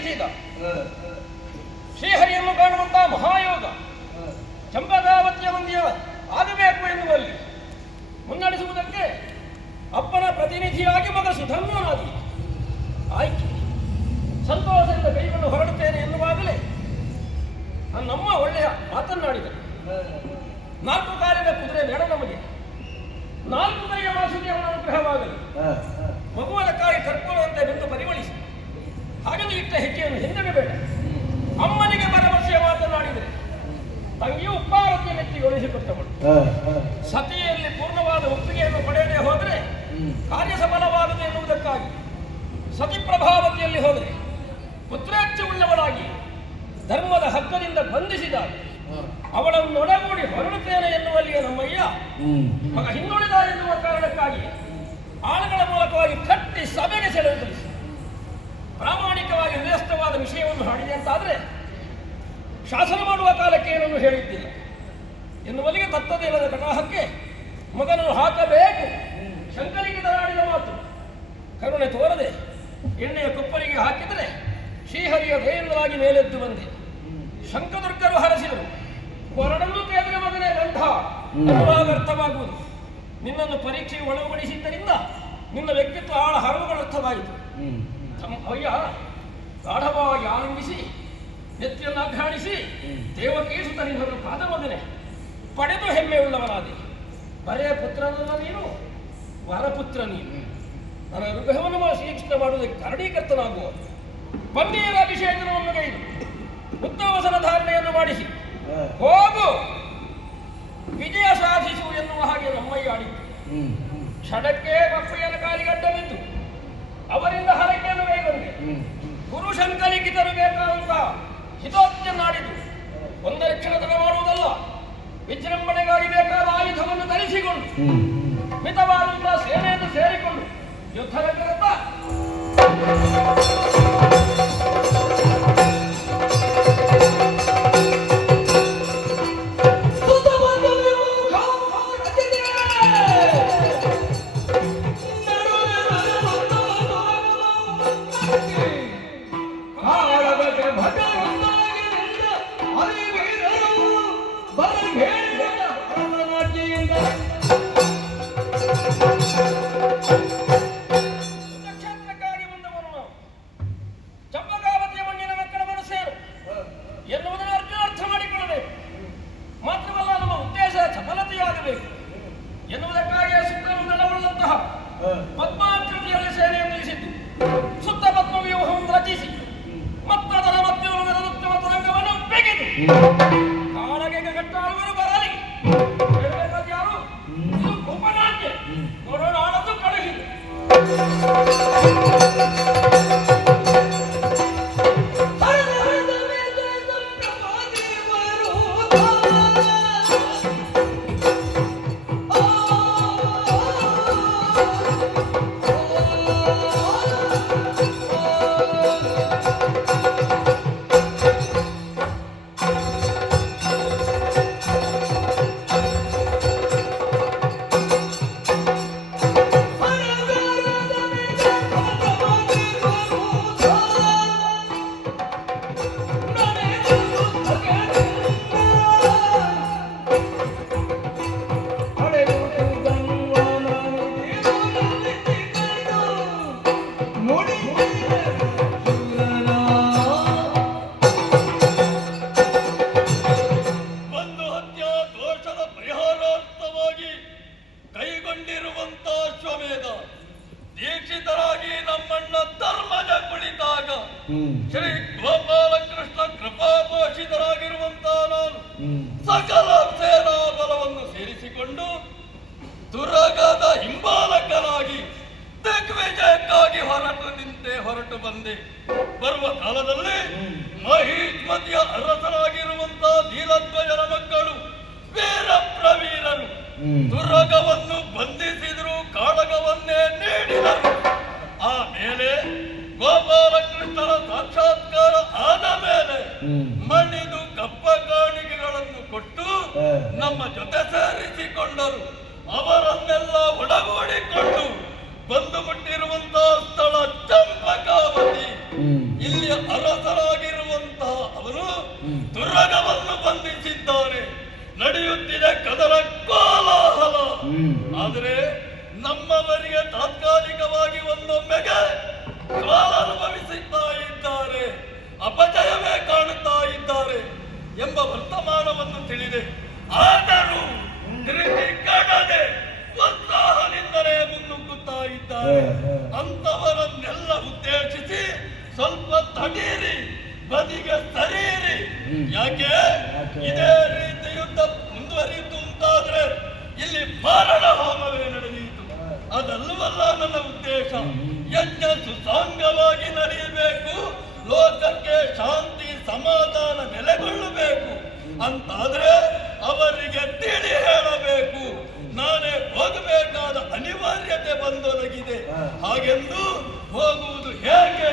ಗ್ರಹಿಸಿದ. ಶ್ರೀಹರಿಯನ್ನು ಕಾಣುವಂತಹ ಮಹಾಯೋಗ ಚಂಪಕಾವತಿಯ ಮಂದಿಯ ಆಗಬೇಕು ಎನ್ನುವಲ್ಲಿ ಮುನ್ನಡೆಸುವುದಕ್ಕೆ ಅಪ್ಪನ ಪ್ರತಿನಿಧಿಯಾಗಿ ಮಗ ಸುಧನ್ವನಾಗಿ ಆಯ್ಕೆ. ಸಂತೋಷದಿಂದ ಕೈಗೊಂಡು ಹೊರಡುತ್ತೇನೆ ಎನ್ನುವಾಗಲೇ ನನ್ನಮ್ಮ ಒಳ್ಳೆಯ ಮಾತನ್ನಾಡಿದರು. 4 ಕಾಲಿನ ಕುದುರೆ ಬೇಡ ನಮಗೆ, 4 ಕೈಯ ವಾಸುದೇವನ ಅನುಗ್ರಹವಾಗಲಿ. ಮಗುವನಕ್ಕಾಗಿ ಕರ್ಪೂರವಂತೆ ಬೆಂದು ಪರಿಮಳಿಸಿ ಹಾಗೆಂದು ಇಟ್ಟ ಹೆಜ್ಜೆಯನ್ನು ಹಿಂದೆಡಬೇಡ. ಅಮ್ಮನಿಗೆ ಭರವಸೆಯ ಮಾತನಾಡಿದರೆ ತಂಗಿಯು ಉಪ್ಪಾರಕ್ಕೆ ನೆತ್ತಿಗೊಳಿಸಿಕೊಟ್ಟವಳು. ಸತಿಯಲ್ಲಿ ಪೂರ್ಣವಾದ ಒಪ್ಪಿಗೆಯನ್ನು ಪಡೆಯದೆ ಹೋದರೆ ಕಾರ್ಯ ಸಫಲವಾಗದು ಎನ್ನುವುದಕ್ಕಾಗಿ ಸತಿ ಪ್ರಭಾವತಿಯಲ್ಲಿ ಹೋದರೆ ಪುತ್ರೇಚ್ಛೆಯುಳ್ಳವಳಾಗಿ ಧರ್ಮದ ಹಗ್ಗದಿಂದ ಬಂಧಿಸಿದಾಗ ಅವಳನ್ನೊಡಗೂಡಿ ಹೊರಡುತ್ತೇನೆ ಎನ್ನುವಲ್ಲಿಯೇ ನಮ್ಮಯ್ಯ ಮಗ ಹಿಂದುಳಿದ ಎನ್ನುವ ಕಾರಣಕ್ಕಾಗಿ ಆಳುಗಳ ಮೂಲಕವಾಗಿ ಕಟ್ಟಿ ಸಭೆಗೆ ಸೆಳೆಯುತ್ತಿರಿಸಿ ಪ್ರಾಮಾಣಿಕವಾಗಿ ನಿರ್ದಿಷ್ಟವಾದ ವಿಷಯವನ್ನು ಹಾಡಿದೆ ಅಂತಾದರೆ ಶಾಸನ ಮಾಡುವ ಕಾಲಕ್ಕೆ ಏನನ್ನು ಹೇಳಿದ್ದಿಲ್ಲ ಎನ್ನುವಲ್ಲಿಗೆ ತತ್ತದೇವದ ಕಟಾಹಕ್ಕೆ ಮಗನನ್ನು ಹಾಕಬೇಕು. ಶಂಕರಿಗೆ ತರಾಡಿದ ಮಾತು ಕರುಣೆ ತೋರದೆ ಎಣ್ಣೆಯ ಕೊಪ್ಪರಿಗೆ ಹಾಕಿದರೆ ಶ್ರೀಹರಿಯ ದಯೆಯಿಂದಲಾಗಿ ಮೇಲೆದ್ದು ಬಂದೆ. ಶಂಕದುರ್ಗರು ಹರಸಿದರು. ಕೊರಡನ್ನು ತೇದರೆ ಮಗನೇ ಗಂಧ ಎನ್ನುವಾಗ ಅರ್ಥವಾಗುವುದು. ನಿನ್ನನ್ನು ಪರೀಕ್ಷೆಗೆ ಒಳಪಡಿಸಿದ್ದರಿಂದ ನಿನ್ನ ವ್ಯಕ್ತಿತ್ವ ಆಳ ಹರವುಗಳು ಅರ್ಥವಾಯಿತು. ಅಯ್ಯ ಗಾಢವಾಗಿ ಆನಂದಿಸಿ ನೆತ್ತಿಯನ್ನು ಅಘ್ರಾಣಿಸಿ ದೇವಕೇಸುತ್ತ ನಿನ್ನನ್ನು ಕಾದ ಮಗನೆ ಪಡೆದು ಹೆಮ್ಮೆ ಉಳ್ಳವನಾದೆ. ಬರೇ ಪುತ್ರನಲ್ಲ ನೀನು, ವರಪುತ್ರ ನೀನು. ನನ್ನ ಅನುಗ್ರಹವನ್ನು ಶ್ರೀಕೃಷ್ಣ ಮಾಡುವುದಕ್ಕೆ ಕರಡೀಕರ್ತನಾಗುವ ಪನ್ನೀರ ಅಭಿಷೇಕವನ್ನು ಗೈದು ಉತ್ತಮಸನ ಧಾರಣೆಯನ್ನು ಮಾಡಿಸಿ ಹೋಗು ವಿಜಯ ಸಾಧಿಸು ಎನ್ನುವ ಹಾಗೆ ನಮ್ಮಯ್ಯ ಆಡಿತು. ಕ್ಷಣಕ್ಕೆ ಬಪ್ಪಯ್ಯನ ಕಾಲಿಗಡ್ಡ ಬಿದ್ದು ಅವರಿಂದ ಹರಕೆಯನ್ನು ಕೈಗೊಂಡೆ. ಗುರುಶಂಕರಿಗೆ ತರಬೇಕಾದಂತ ಹಿತೋಕ್ತಿಯನ್ನಾಡಿತು. ಒಂದರ ಕ್ಷಣದಲ್ಲಿ ಮಾಡುವುದಲ್ಲ, ವಿಜೃಂಭಣೆಗಾಗಿ ಬೇಕಾದ ಆಯುಧವನ್ನು ಧರಿಸಿಕೊಂಡು ಮಿತವಾದಂತಹ ಸೇನೆಯನ್ನು ಸೇರಿಕೊಂಡು ಯುದ್ಧರಂಗದತ್ತ ಪದ್ಮಾಕೃತಿಯಲ್ಲಿ ಸೇನೆಯನ್ನು ನಿಲ್ಲಿಸಿದ್ದು. ಸುತ್ತ ಪದ್ಮ ವ್ಯೂಹವನ್ನು ರಚಿಸಿ ಮತ್ತದರ ಮಧ್ಯದ ಉತ್ತಮ ತರಂಗವನ್ನು ಬೆಗೆದು ಕಾಳಗೆ ಕಟ್ಟಾಳುಗಳು ಬರಲಿ ಯಾರು ಇದು ಗೋಪನಾಟ್ಯ ನೋಡೋಣಾಡದು ಕಳುಹಿದೆ. ಶ್ರೀ ಗೋಪಾಲಕೃಷ್ಣ ಕೃಪಾಪೋಷಿತರಾಗಿರುವಂತಹ ನಾನು ಸಕಲ ಸೇನಾ ಬಲವನ್ನು ಸೇರಿಸಿಕೊಂಡು ದುರಗದ ಹಿಂಬಾಲಕನಾಗಿ ದಿಗ್ವಿಜಯಕ್ಕಾಗಿ ಹೊರಟು ಬಂದೆ. ಬರುವ ಕಾಲದಲ್ಲಿ ಮಹಿಷ್ಮತಿಯ ಅರಸರಾಗಿರುವಂತಹ ನೀಲಧ್ವಜರ ಮಕ್ಕಳು ವೀರ ಪ್ರವೀರರು ದುರಗವನ್ನು ಬಂಧಿಸಿದರು, ಕಾಳಗವನ್ನೇ ನೀಡಿದರು. ಆಮೇಲೆ ಗೋಪಾಲಕೃಷ್ಣರ ಸಾಕ್ಷಾತ್ಕಾರ ಆದ ಮೇಲೆ ಮಣಿದು ಕಪ್ಪ ಕಾಣಿಕೆಗಳನ್ನು ಕೊಟ್ಟು ನಮ್ಮ ಜೊತೆ ಸೇರಿಸಿಕೊಂಡರು. ಅವರನ್ನೆಲ್ಲ ಒಡಗೂಡಿಕೊಂಡು ಬಂದು ಮುಟ್ಟಿರುವಂತಹ ಸ್ಥಳ ಚಂಪಕಾವತಿ. ಇಲ್ಲಿ ಅರಸರಾಗಿರುವಂತಹ ಅವನು ತುರಗವನ್ನು ಬಂಧಿಸಿದ್ದಾನೆ. ನಡೆಯುತ್ತಿದೆ ಕದರ ಕೋಲಾಹಲ. ಆದರೆ ನಮ್ಮವರಿಗೆ ತಾತ್ಕಾಲಿಕವಾಗಿ ಒಂದೊಮ್ಮೆಗೆ ಅನುಭವಿಸುತ್ತಾ ಇದ್ದಾರೆ, ಅಪಜಯವೇ ಕಾಣುತ್ತಾ ಇದ್ದಾರೆ ಎಂಬ ವರ್ತಮಾನವನ್ನು ತಿಳಿದೆ. ಆದರೂ ಧೃತಿ ಕಾಣದೆ ಉತ್ಸಾಹದಿಂದಲೇ ಮುನ್ನುಗ್ಗುತ್ತಾ ಇದ್ದಾರೆ. ಅಂತವರನ್ನೆಲ್ಲ ಉದ್ದೇಶಿಸಿ ಸ್ವಲ್ಪ ತಡೀರಿ, ಬದಿಗೆ ಸರೀರಿ. ಯಾಕೆ ಇದೇ ರೀತಿ ಯುದ್ಧ ಮುಂದುವರಿಯಿತು ಅಂತಾದ್ರೆ ಇಲ್ಲಿ ಮಾರಣ ಹೋಮವೇ ನಡೆದಿತ್ತು. ಅದಲ್ಲವಲ್ಲ ನನ್ನ ಉದ್ದೇಶ. ಯಜ್ಞ ಸುಸಾಂಗವಾಗಿ ನಡೆಯಬೇಕು, ಲೋಕಕ್ಕೆ ಶಾಂತಿ ಸಮಾಧಾನ ನೆಲೆಗೊಳ್ಳಬೇಕು ಅಂತಾದ್ರೆ ಅವರಿಗೆ ತಿಳಿ ಹೇಳಬೇಕು. ನಾನೇ ಹೋಗಬೇಕಾದ ಅನಿವಾರ್ಯತೆ ಬಂದೊದಗಿದೆ. ಹಾಗೆಂದು ಹೋಗುವುದು ಹೇಗೆ?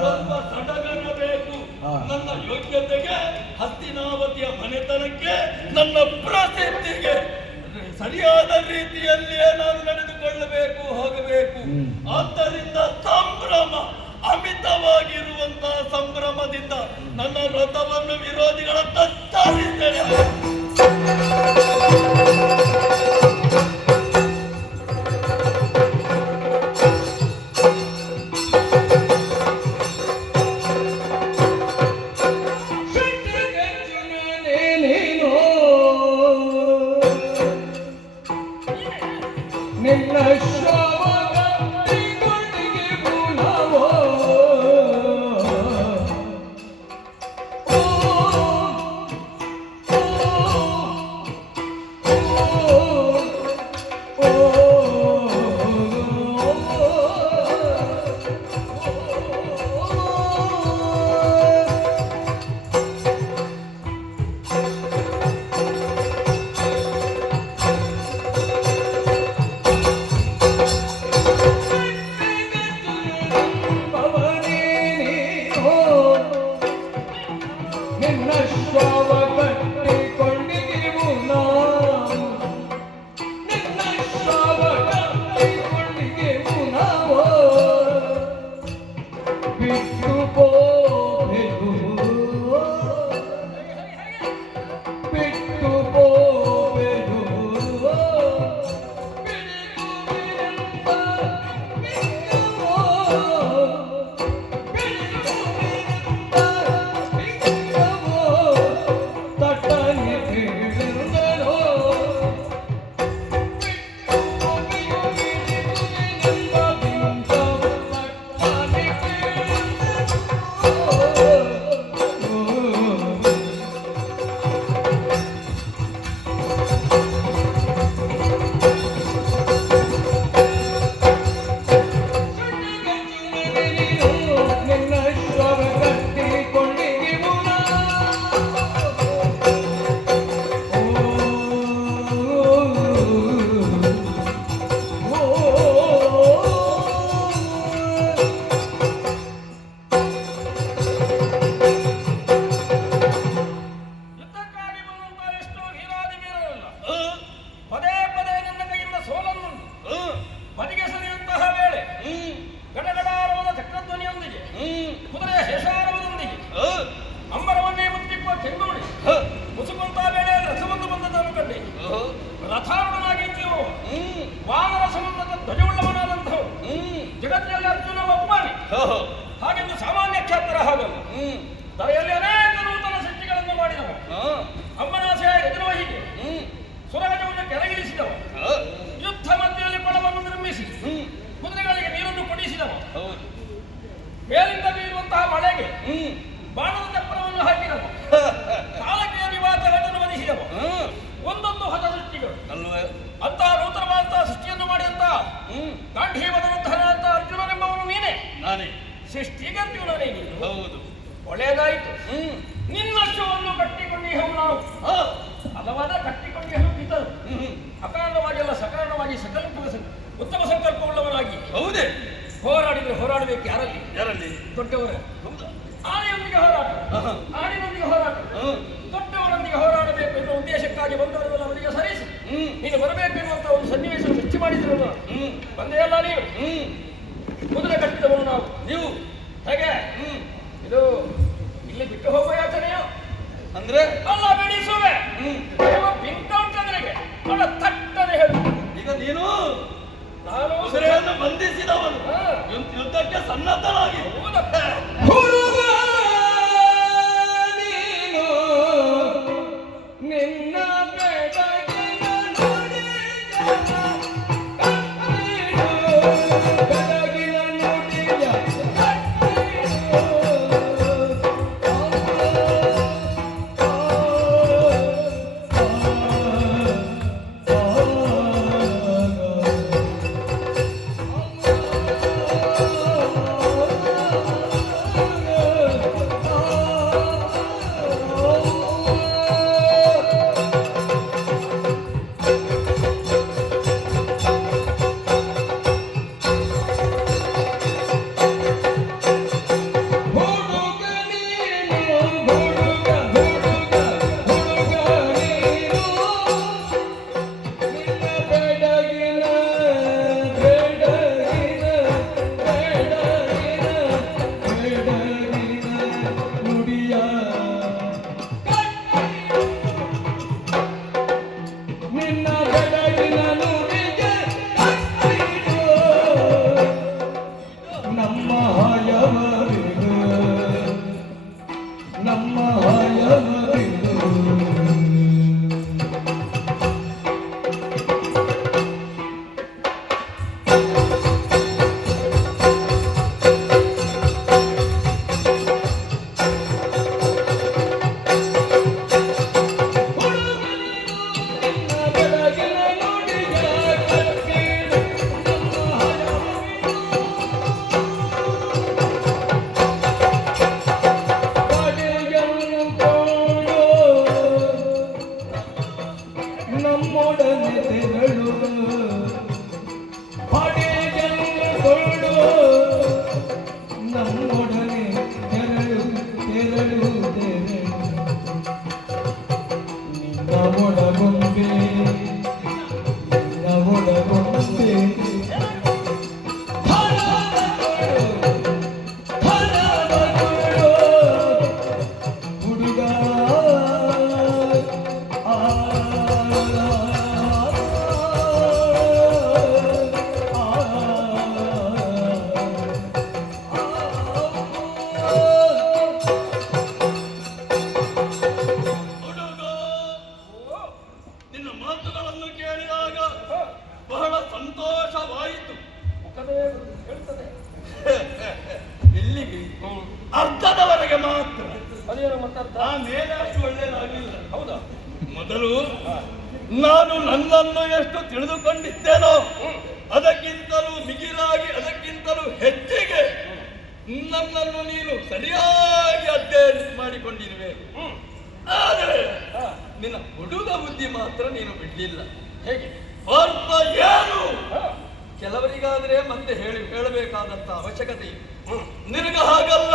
ಸ್ವಲ್ಪ ಸಡಗರಬೇಕು. ನನ್ನ ಯೋಗ್ಯತೆಗೆ, ಹಸ್ತಿನಾವತಿಯ ಮನೆತನಕ್ಕೆ, ನನ್ನ ಪ್ರಸಿದ್ಧಿಗೆ ಸರಿಯಾದ ರೀತಿಯಲ್ಲಿಯೇ ನಾನು ನಡೆದುಕೊಳ್ಳಬೇಕು, ಹೋಗಬೇಕು. ಆದ್ದರಿಂದ ಸಂಭ್ರಮ, ಅಮಿತವಾಗಿರುವಂತಹ ಸಂಭ್ರಮದಿಂದ ನನ್ನ ರಥವನ್ನು ವಿರೋಧಿಗಳ ತತ್ತಾರಿದ್ದೇನೆ. ಹಾಗೆಂದು ಸಾಮಾನ್ಯ ಖ್ಯಾತರ ಹಾಗಲ್ಲ. ತಲೆಯಲ್ಲಿ ಅನೇಕ ನೂತನ ಸೃಷ್ಟಿಗಳನ್ನು ಮಾಡಿದವ. ಅಮ್ಮನಾಸೆಯ ಎದುರುವಹಿಗೆ ಸುರಗಜವನ್ನು ಕೆಳಗಿಳಿಸಿದವ. ಯುದ್ಧ ಮಧ್ಯದಲ್ಲಿ ಕೊಳವನ್ನು ನಿರ್ಮಿಸಿ ಕುದುರೆಗಳಿಗೆ ನೀರನ್ನು ಕೊಡಿಸಿದವ. ಮೇಲಿಂದ ಬೀರುವಂತಹ ಮಳೆಗೆ ಬಾಣದ ಚಪ್ಪರವನ್ನು ಹಾಕಿದವ. ಕಾಲಕ್ಕೆ ವಿವಾದಗಳನ್ನು ವಧಿಸಿದವ. ಒಂದೊಂದು ಹೊಸ ಸೃಷ್ಟಿಗಳು ಅಂತಹ ನೂತನವಾದಂತಹ ಸೃಷ್ಟಿಯನ್ನು ಮಾಡಿದಂತಹ ಗಾಂಧೀವದಂತಹ ಅರ್ಜುನನೆಂಬವನು ನೀನೇ. ನಾನೇ ಸೃಷ್ಟಿಗರ್ಜುನನೇ ನೀನು. ಹೌದು, ಒಳ್ಳೆಯದಾಯಿತು. ನಿನ್ನ ಶವವನ್ನು ಕಟ್ಟಿಕೊಂಡಿಹವು ನಾವು. ಹಲವಾದ ಕಟ್ಟಿಕೊಂಡಿಹವು ಇದ್ದರು. ಅಕಾರಣವಾಗಿ ಅಲ್ಲ, ಸಕಾರಣವಾಗಿ ಉತ್ತಮ ಸಂಕಲ್ಪವುಳ್ಳವನಾಗಿ ಹೌದೇ ಹೋರಾಡಿದ್ರೆ ಹೋರಾಡಬೇಕು. ಯಾರಲ್ಲಿ ಯಾರಲ್ಲಿ? ದೊಡ್ಡವರೇ. ಆನೆಯೊಂದಿಗೆ ಹೋರಾಟ, ಆಡಿನೊಂದಿಗೆ ಹೋರಾಟ, ದೊಡ್ಡವರೊಂದಿಗೆ ಹೋರಾಡಬೇಕು ಎನ್ನುವ ಉದ್ದೇಶಕ್ಕಾಗಿ ಬಂದವರೆಲ್ಲ ಅವರಿಗೆ ಸರಿಸಿ ನೀನು ಬರಬೇಕು ಎನ್ನುವಂತ ಒಂದು ಸನ್ನಿವೇಶ ಸೃಷ್ಟಿ ಮಾಡಿದ್ರು. ಬಂದೆಯಲ್ಲ ನೀನು. ಕುದುರೆ ಕಟ್ಟಿದವನು ನಾವು. ನೀವು ಹೇಗೆ ಅಂದ್ರೆ ಅಲ್ಲ ಬಿಡಿಸುವೆ ಪಿಂಕ ಉಂಟು ನನಗೆ ಅವಳ ತಟ್ಟನೆ ಹೇಳು. ಈಗ ನೀನು ನಾನು ಕುದುರೆಯನ್ನು ಬಂಧಿಸಿದವನು ಯುದ್ಧಕ್ಕೆ ಸನ್ನದ್ಧನಾಗಿ ಹುಡುಗ ನೀನು ನಿನ್ನ ಬೆಡಗಿನ ನುಡಿಯ ಬೆಡಗಿನ ನುಡಿಯ ಅರ್ಧದವರೆಗೆ ಮಾತ್ರ. ಅದೇನು ಮತ್ತರ್ಥ? ಆ ಮೇಲೆ ಅಷ್ಟು ಒಳ್ಳೆಯದಾಗಲಿಲ್ಲ. ಹೌದಾ? ಮೊದಲು ನಾನು ನನ್ನನ್ನು ಎಷ್ಟು ತಿಳಿದುಕೊಂಡಿದ್ದೇನೋ ಅದಕ್ಕಿಂತಲೂ ಮಿಗಿಲಾಗಿ ಅದಕ್ಕಿಂತಲೂ ಹೆಚ್ಚಿಗೆ ನನ್ನನ್ನು ನೀನು ಸರಿಯಾಗಿ ಅಧ್ಯಯನ ಮಾಡಿಕೊಂಡಿರುವೆ. ಆದರೆ ನಿನ್ನ ಹುಡುಗ ಬುದ್ಧಿ ಮಾತ್ರ ನೀನು ಬಿಡ್ಲಿಲ್ಲ. ಹೇಗೆ? ಅರ್ಥ ಏನು? ಕೆಲವರಿಗಾದ್ರೆ ಮತ್ತೆ ಹೇಳಬೇಕಾದಂತ ಅವಶ್ಯಕತೆ ಇದೆ. ನಿನಗ ಹಾಗಲ್ಲ.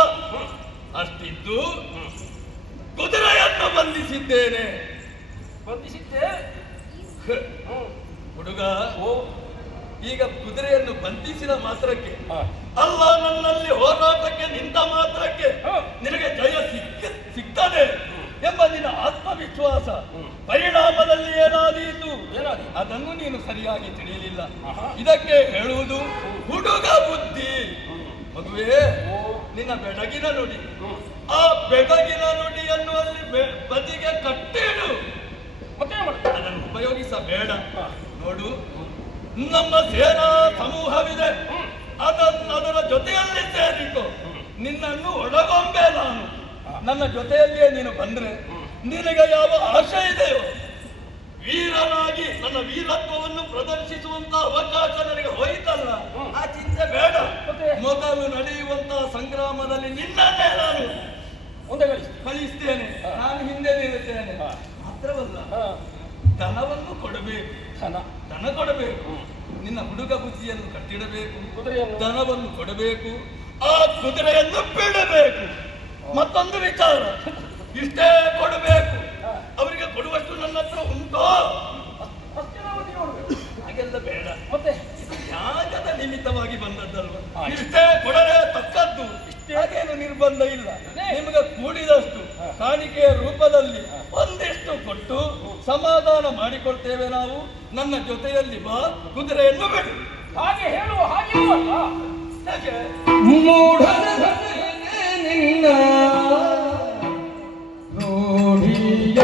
ಅಷ್ಟಿದ್ದು ಕುದುರೆಯನ್ನು ಬಂಧಿಸಿದ್ದೇನೆ. ಬಂಧಿಸಿದ್ದೆ ಹುಡುಗ. ಈಗ ಕುದುರೆಯನ್ನು ಬಂಧಿಸಿದ ಮಾತ್ರಕ್ಕೆ ಅಲ್ಲ, ನನ್ನಲ್ಲಿ ಹೋರಾಟಕ್ಕೆ ನಿಂತ ಮಾತ್ರಕ್ಕೆ ನಿನಗೆ ಜಯ ಸಿಗ್ತದೆ ಎಂಬ ನಿನ್ನ ಆತ್ಮವಿಶ್ವಾಸ ಪರಿಣಾಮದಲ್ಲಿ ಏನಾದೀತು ಅದನ್ನು ನೀನು ಸರಿಯಾಗಿ ತಿಳಿಯಲಿಲ್ಲ. ಇದಕ್ಕೆ ಹೇಳುವುದು ಹುಡುಗ ಬುದ್ಧಿ. ಮಗುವೇ, ನಿನ್ನ ಬೆಡಗಿನ ನುಡಿ, ಆ ಬೆಡಗಿನ ನುಡಿಯನ್ನು ಅಲ್ಲಿ ಬದಿಗೆ ಕಟ್ಟಿಡು. ಅದನ್ನು ಉಪಯೋಗಿಸಬೇಡ. ನೋಡು, ನಮ್ಮ ಸೇನಾ ಸಮೂಹವಿದೆ, ಅದರ ಜೊತೆಯಲ್ಲಿ ಸೇರಿಕೊ. ನಿನ್ನನ್ನು ಒಳಗೊಂಬೆ ನಾನು. ನನ್ನ ಜೊತೆಯಲ್ಲಿಯೇ ನೀನು ಬಂದ್ರೆ ನಿನಗೆ ಯಾವ ಆಶೆ ಇದೆಯೋ ವೀರನಾಗಿ ನನ್ನ ವೀರತ್ವವನ್ನು ಪ್ರದರ್ಶಿಸುವಂತ ಅವಕಾಶ ನನಗೆ ಹೋಯಿತಲ್ಲ, ಆ ಚಿಂತೆ ಬೇಡ. ಮೊದಲು ನಡೆಯುವಂತಹ ಸಂಗ್ರಾಮದಲ್ಲಿ ನಿನ್ನನ್ನೇ ನಾನು ಮುಂದೆ ಕಳಿಸ್ತೇನೆ. ನಾನು ಹಿಂದೆ ನಿಲ್ಲುತ್ತೇನೆ. ಮಾತ್ರವಲ್ಲ, ಧನವನ್ನು ಕೊಡಬೇಕು. ಧನ ಕೊಡಬೇಕು. ನಿನ್ನ ಹುಡುಗ ಬುದ್ಧಿಯನ್ನು ಕಟ್ಟಿಡಬೇಕು. ಧನವನ್ನು ಕೊಡಬೇಕು. ಆ ಕುದುರೆಯನ್ನು ಬಿಡಬೇಕು. ಮತ್ತೊಂದು ವಿಚಾರ, ಇಷ್ಟೇ ಕೊಡಬೇಕು. ಅವರಿಗೆ ಕೊಡುವಷ್ಟು ನನ್ನ ಹತ್ರ ಉಂಟೋ? ಹಾಗೆಲ್ಲ ಬೇಡ. ಮತ್ತೆ ಯಾಗದ ನಿಮಿತ್ತವಾಗಿ ಬಂದದ್ದಲ್ವ, ಇಷ್ಟೇ ಕೊಡಲೇ ತಕ್ಕದ್ದು. ಹಾಗೇನು ನಿರ್ಬಂಧ ಇಲ್ಲ. ನಿಮಗೆ ಕೂಡಿದಷ್ಟು ಕಾಣಿಕೆಯ ರೂಪದಲ್ಲಿ ಒಂದಿಷ್ಟು ಕೊಟ್ಟು ಸಮಾಧಾನ ಮಾಡಿಕೊಳ್ತೇವೆ ನಾವು. ನನ್ನ ಜೊತೆಯಲ್ಲಿ ಬಾ, ಕುದುರೆಯನ್ನು ಬಿಡು. ಹಾಗೆ ಹೇಳುವ ಹಾಗೆಯೂ ಯಾಕೆ ನಿನ್ನ ರೂಢಿಯ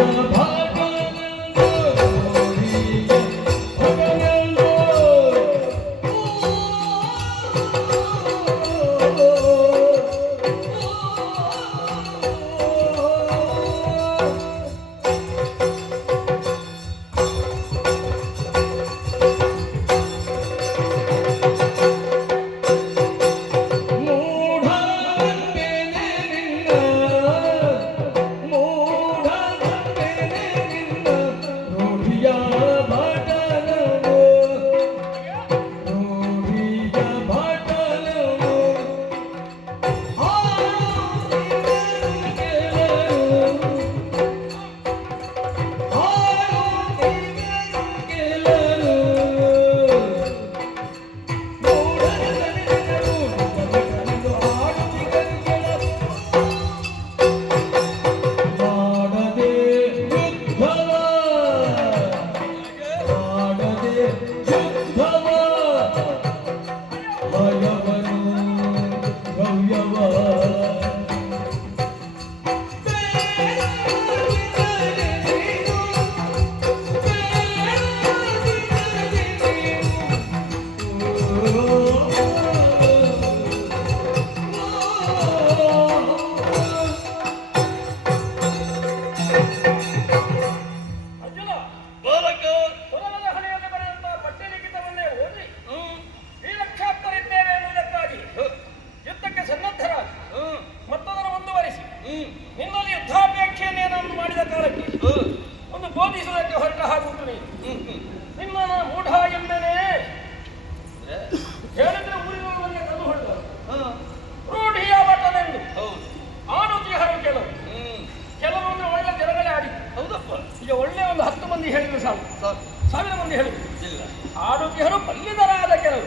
ಆರೋಗ್ಯರು ಬಲ್ಲಿದರಾದ ಕೆಲವು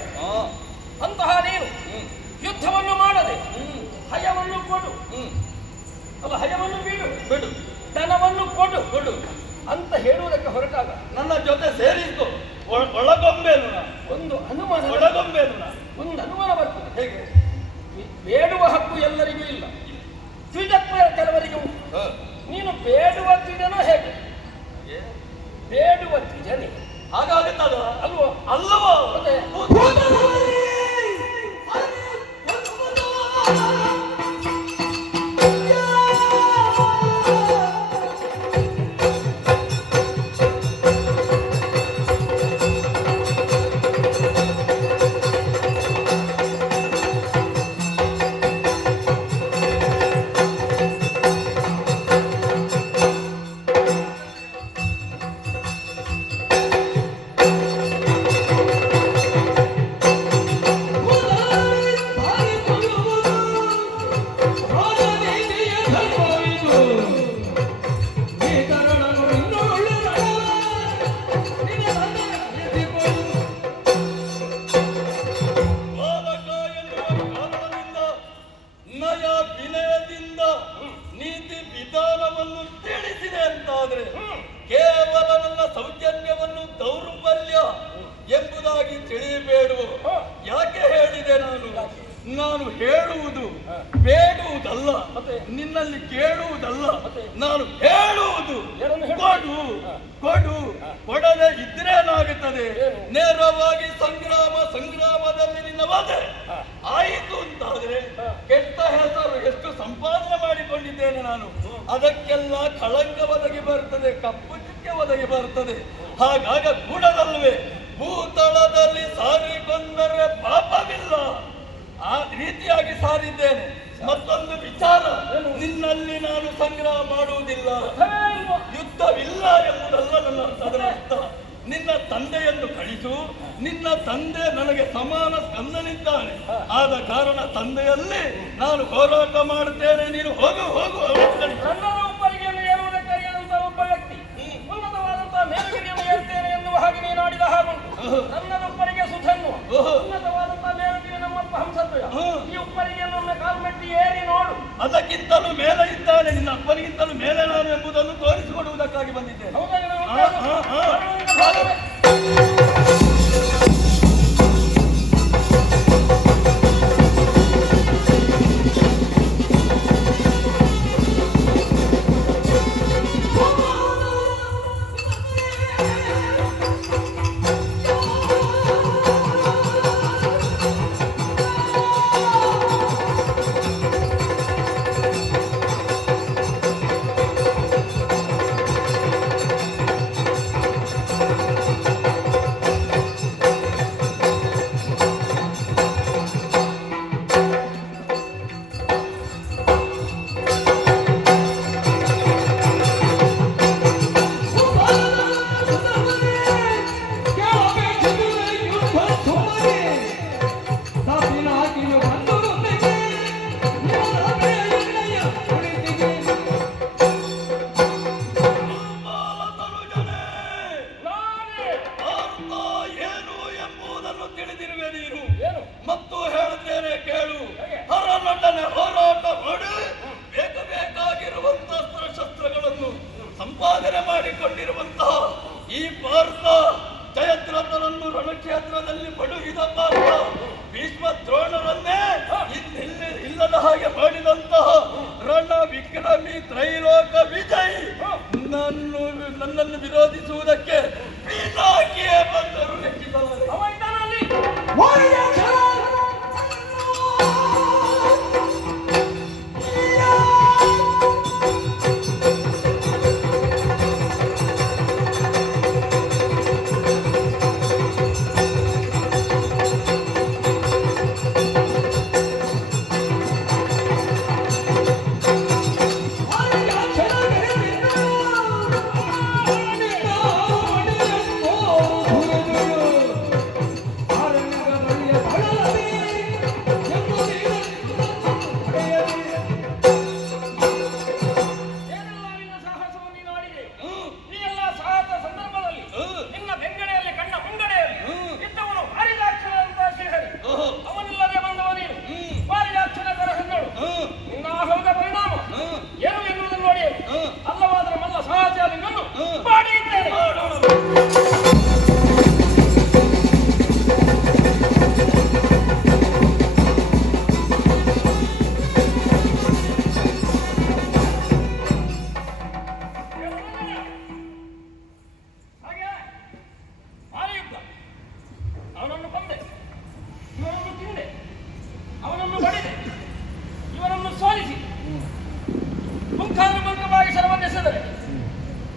ಅಂತಹ ನೀನು ಯುದ್ಧವನ್ನು ಮಾಡದೆ ಹಯವನ್ನು ಕೊಡು ಅಲ್ಲ ಹಯವನ್ನು ಬಿಡು ಧನವನ್ನು ಕೊಡು ಅಂತ ಹೇಳುವುದಕ್ಕೆ ಹೊರಟಾಗ ನನ್ನ ಜೊತೆ ಸೇರಿದ್ದು ಒಳಗೊಂಬೇನು ಒಂದು ಅನುಮಾನ ಒಂದು ಅನುಮಾನ ಬರ್ತದೆ. ಹೇಗೆ ಬೇಡುವ ಹಕ್ಕು ಎಲ್ಲರಿಗೂ ಇಲ್ಲ, ದ್ವಿಜತ್ವ ಕೆಲವರಿಗೆ ಉಂಟು. ನೀನು ಬೇಡುವ ದ್ವಿಜನೋ ಹೇಗೆ? ಬೇಡುವ ದ್ವಿಜನೇ ಹಾಗಾಗುತ್ತದ ಅಲ್ವೋ? ಅಲ್ಲವೋ? ಮತ್ತೆ ನಾನು ಹೇಳುವುದು ಬೇಡುವುದಲ್ಲ, ನಿನ್ನಲ್ಲಿ ಕೇಳುವುದಲ್ಲ, ನಾನು ಹೇಳುವುದು ಕೊಡು. ಕೊಡದೆ ಇದ್ರೇನಾಗುತ್ತದೆ? ನೇರವಾಗಿ ಸಂಗ್ರಾಮದಲ್ಲಿ ನಿನ್ನ ವಧೆ ಆಯಿತು ಅಂತಾದ್ರೆ ಕೆಟ್ಟ ಹೆಸರು ಎಷ್ಟು ಸಂಪಾದನೆ ಮಾಡಿಕೊಂಡಿದ್ದೇನೆ ನಾನು. ಅದಕ್ಕೆಲ್ಲ ಕಳಂಕ ಒದಗಿ ಬರ್ತದೆ, ಕಪ್ಪು ಚುಕ್ಕೆ ಒದಗಿ ಬರ್ತದೆ. ಹಾಗಾಗ ಕೂಡದಲ್ವೇ ಭೂತಳದಲ್ಲಿ ಸಾರಿಕೊಂಡರೆ ಪಾಪವಿಲ್ಲ, ಆ ರೀತಿಯಾಗಿ ಸಾರಿದ್ದೇನೆ. ಮತ್ತೊಂದು ವಿಚಾರ, ನಿನ್ನಲ್ಲಿ ನಾನು ಸಂಗ್ರಹ ಮಾಡುವುದಿಲ್ಲ, ಯುದ್ಧವಿಲ್ಲ ಎಂಬುದಲ್ಲ ನನ್ನ ಅದರ ಅರ್ಥ. ನಿನ್ನ ತಂದೆಯನ್ನು ಕಳಿಸು, ನಿನ್ನ ತಂದೆ ನನಗೆ ಸಮಾನ ಸ್ಕಂದನಿದ್ದಾನೆ. ಆದ ಕಾರಣ ತಂದೆಯಲ್ಲಿ ನಾನು ಹೋರಾಟ ಮಾಡುತ್ತೇನೆ. ನೀನು ಹೋಗು ಒಬ್ಬ ವ್ಯಕ್ತಿ ಉನ್ನತವಾದಂತಹ ಮೇಲುಗಿರಿಯನ್ನು ಹೇಳ್ತೇನೆ ಎನ್ನುವ ಹಾಗೆ ನೀನು ಆಡಿದ ಹಾಗುಂಟು. ನನ್ನದೊಬ್ಬರಿಗೆ ಸುಧನ್ವ ಉನ್ನತವಾದಂತಹ ಮೇಲುಗಿರಿ ನಮ್ಮಪ್ಪ ಹಂಸದ್ವಯ. ಈ ಉಪ್ಪರಿಗೆ ನನ್ನ ಕಾಲ್ಮೆಟ್ಟಿ ಏರಿ ನೋಡು. ಅದಕ್ಕಿಂತಲೂ ಮೇಲೆ ಇದ್ದ ಎಲ್ಲಿದ್ದಾನೆ ನಿನ್ನ ಅಪ್ಪನಿಗಿಂತಲೂ ಮೇಲೆ ನಾನು ಎಂಬುದನ್ನು ತೋರಿಸಿಕೊಡುವುದಕ್ಕಾಗಿ ಬಂದಿದ್ದೇನೆ. ಮತ್ತು ಹೇಳುತ್ತೇನೆ ಕೇಳು. ಹರನೊಡನೆ ಹೋರಾಟ ಮಾಡಿ ಬೇಕಾಗಿರುವಂತಹ ಶಸ್ತ್ರಗಳನ್ನು ಸಂಪಾದನೆ ಮಾಡಿಕೊಂಡಿರುವಂತಹ ಈ ಭಾರತ ಜಯದ್ರಥರನ್ನು ರಣಕ್ಷೇತ್ರದಲ್ಲಿ ಬಡುಗಿದ ಭಾರತ ಭೀಷ್ಮ ದ್ರೋಣರನ್ನೇ ಇಲ್ಲದ ಹಾಗೆ ಮಾಡಿದಂತಹ ರಣ ವಿಕ್ರಮಿ ತ್ರೈಲೋಕ ವಿಜಯ್ ನನ್ನನ್ನು ವಿರೋಧಿಸುವುದಕ್ಕೆ ಪಿನಾಕಿಯೇ ಬಂದರು ಲೆಕ್ಕಿಸಲಾರೆ.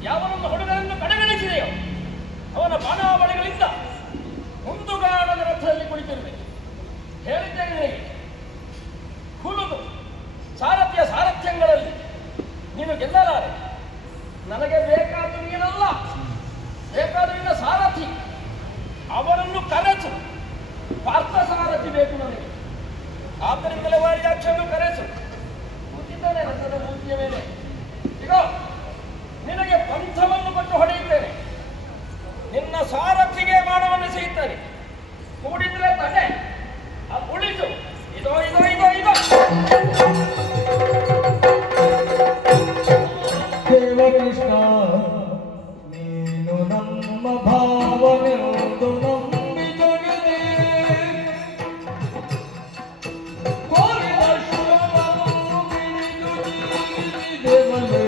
ಯಾವನನ್ನು ಹುಡುಗರನ್ನು ಕಡೆಗಣಿಸಿದೆಯೋ ಅವನ ಬಾಣಾಬಳೆಗಳಿಂದ ಮುಂದುಗಾಣದ ರಥದಲ್ಲಿ ಕುಳಿತಿರುವೆ. ಹೇಳಿದ್ದೇನೆ ನಿನಗೆ, ಹುಡುಗು ಸಾರಥ್ಯ ಸಾರಥ್ಯಗಳಲ್ಲಿ ನೀನು ಗೆಲ್ಲಲಾರೆ. ನನಗೆ ಬೇಕಾದ ನೀನಲ್ಲ, ಬೇಕಾದ ನಿನ್ನ ಸಾರಥಿ. ಅವನನ್ನು ಕರೆಸು. ಪಾರ್ಥ ಸಾರಥಿ ಬೇಕು ನನಗೆ. ಆದ್ದರಿಂದಲೇ ವಾರಿಯಾಕ್ಷನ್ನು ಕರೆಸು. ಕೂತಿದ್ದಾನೆ ರಥದ ಮೂರ್ತಿಯ ಮೇಲೆ. ಈಗ ನಿನಗೆ ಪಂಥವನ್ನು ಕೊಟ್ಟು ಹೊಡೆಯುತ್ತೇನೆ. ನಿನ್ನ ಸಾರಥಿಗೆ ಬಾಣವನ್ನು ಎಸೆಯುತ್ತೇನೆ. ಕೂಡಿದ್ರೆ ತಡೆ, ಉಳಿಸು. ಇದೋ ಇದೋ ಇದೋ ಇದೋ ದೇವಕೃಷ್ಣ, ನೀನು ನಮ್ಮ ಭಾವನೆಂದು ನಂಬಿ ಜೊಗಿದೆ ಕೋರಿದ ಶುಭವನ್ನು ಬಿಡಿದು ಜೀವಿಸಿದೆವಲೇ.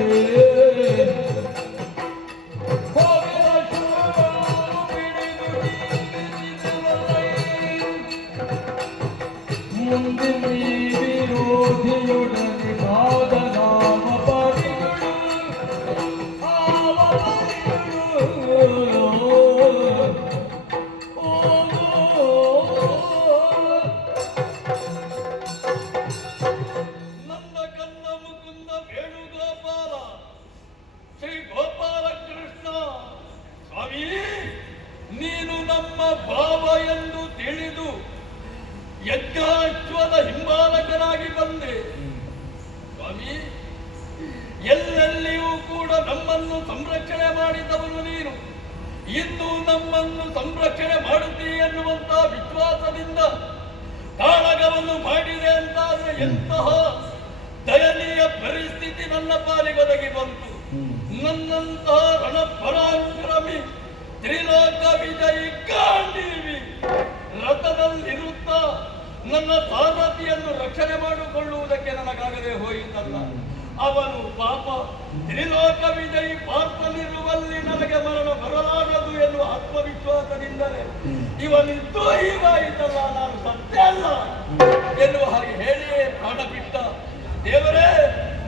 ಕೋರಿದ ಶುಭವನ್ನು ಬಿಡಿದು ಜೀವಿಸಿದೆವಲೇ. ಮುಂದೆ ನೀ ವಿರೋಧಿಯೊಡನೆ ಬಾದನಾಮ ಪರಿಗಳು ಆವ ಪರಿಗಳು. ನನ್ನ ಕನ್ನ ಮುಕುಂದ ವೇಣುಗೋಪಾಲ ಶ್ರೀ ಗೋಪಾಲ ಕೃಷ್ಣ ಸ್ವಾಮಿ, ನೀನು ನಮ್ಮ ಭಾವ ಎಂದು ತಿಳಿದು ಯಜ್ಞಾಶ್ವದ ಹಿಂಬಾಲಕನಾಗಿ ಬಂದೆ ಸ್ವಾಮಿ. ಎಲ್ಲೆಲ್ಲಿಯೂ ಕೂಡ ನಮ್ಮನ್ನು ಸಂರಕ್ಷಣೆ ಮಾಡಿದವನು ನೀನು. ಇಂದು ನಮ್ಮನ್ನು ಸಂರಕ್ಷಣೆ ಮಾಡುತ್ತೀ ಎನ್ನುವಂತ ವಿಶ್ವಾಸದಿಂದ ಕಾಳಗವನ್ನು ಮಾಡಿದೆ ಅಂತಾದ್ರೆ ಎಂತಹ ದಯನೀಯ ಪರಿಸ್ಥಿತಿ ನನ್ನ ನನ್ನ ಪಾಲಿಗೊದಗಿ ಬಂತು. ನನ್ನಂತಹ ರಣಪರಾಕ್ರಮಿ ತ್ರಿಲೋಕ ವಿಜಯಿ ಗಾಂಧೀವಿ ರಥದಲ್ಲಿರುತ್ತಾ ನನ್ನ ಸಾರಥಿಯನ್ನು ರಕ್ಷಣೆ ಮಾಡಿಕೊಳ್ಳುವುದಕ್ಕೆ ನನಗಾಗದೆ ಹೋಯಿತಲ್ಲ. ಅವನು ಪಾಪ ತ್ರಿಲೋಕ ವಿಜಯಿ ಪಾರ್ಥನಿರುವಲ್ಲಿ ನನಗೆ ಮರಣ ಬರಲಾರದು ಎನ್ನುವ ಆತ್ಮವಿಶ್ವಾಸದಿಂದಲೇ ಇವನಿದ್ದು ಹೀಗಾಯಿತಲ್ಲ, ನಾನು ಸತ್ಯ ಅಲ್ಲ ಎನ್ನುವ ಹಾಗೆ ಹೇಳಿಯೇ ಪ್ರಾಣ ಬಿಟ್ಟ. ದೇವರೇ,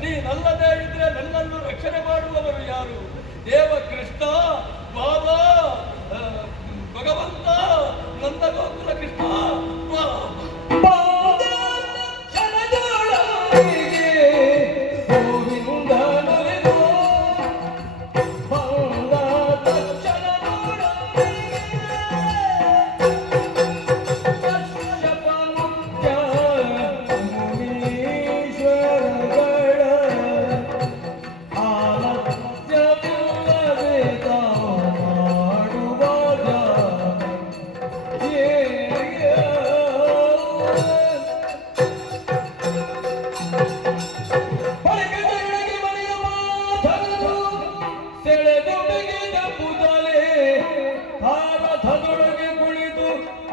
ನೀನಲ್ಲದೆ ಇದ್ರೆ ನನ್ನನ್ನು ರಕ್ಷಣೆ ಮಾಡುವವರು ಯಾರು? ದೇವ ಕೃಷ್ಣ, ಬಾಬಾ, ಭಗವಂತ, ನಂದ ಗೋಕುಲ ಕೃಷ್ಣ,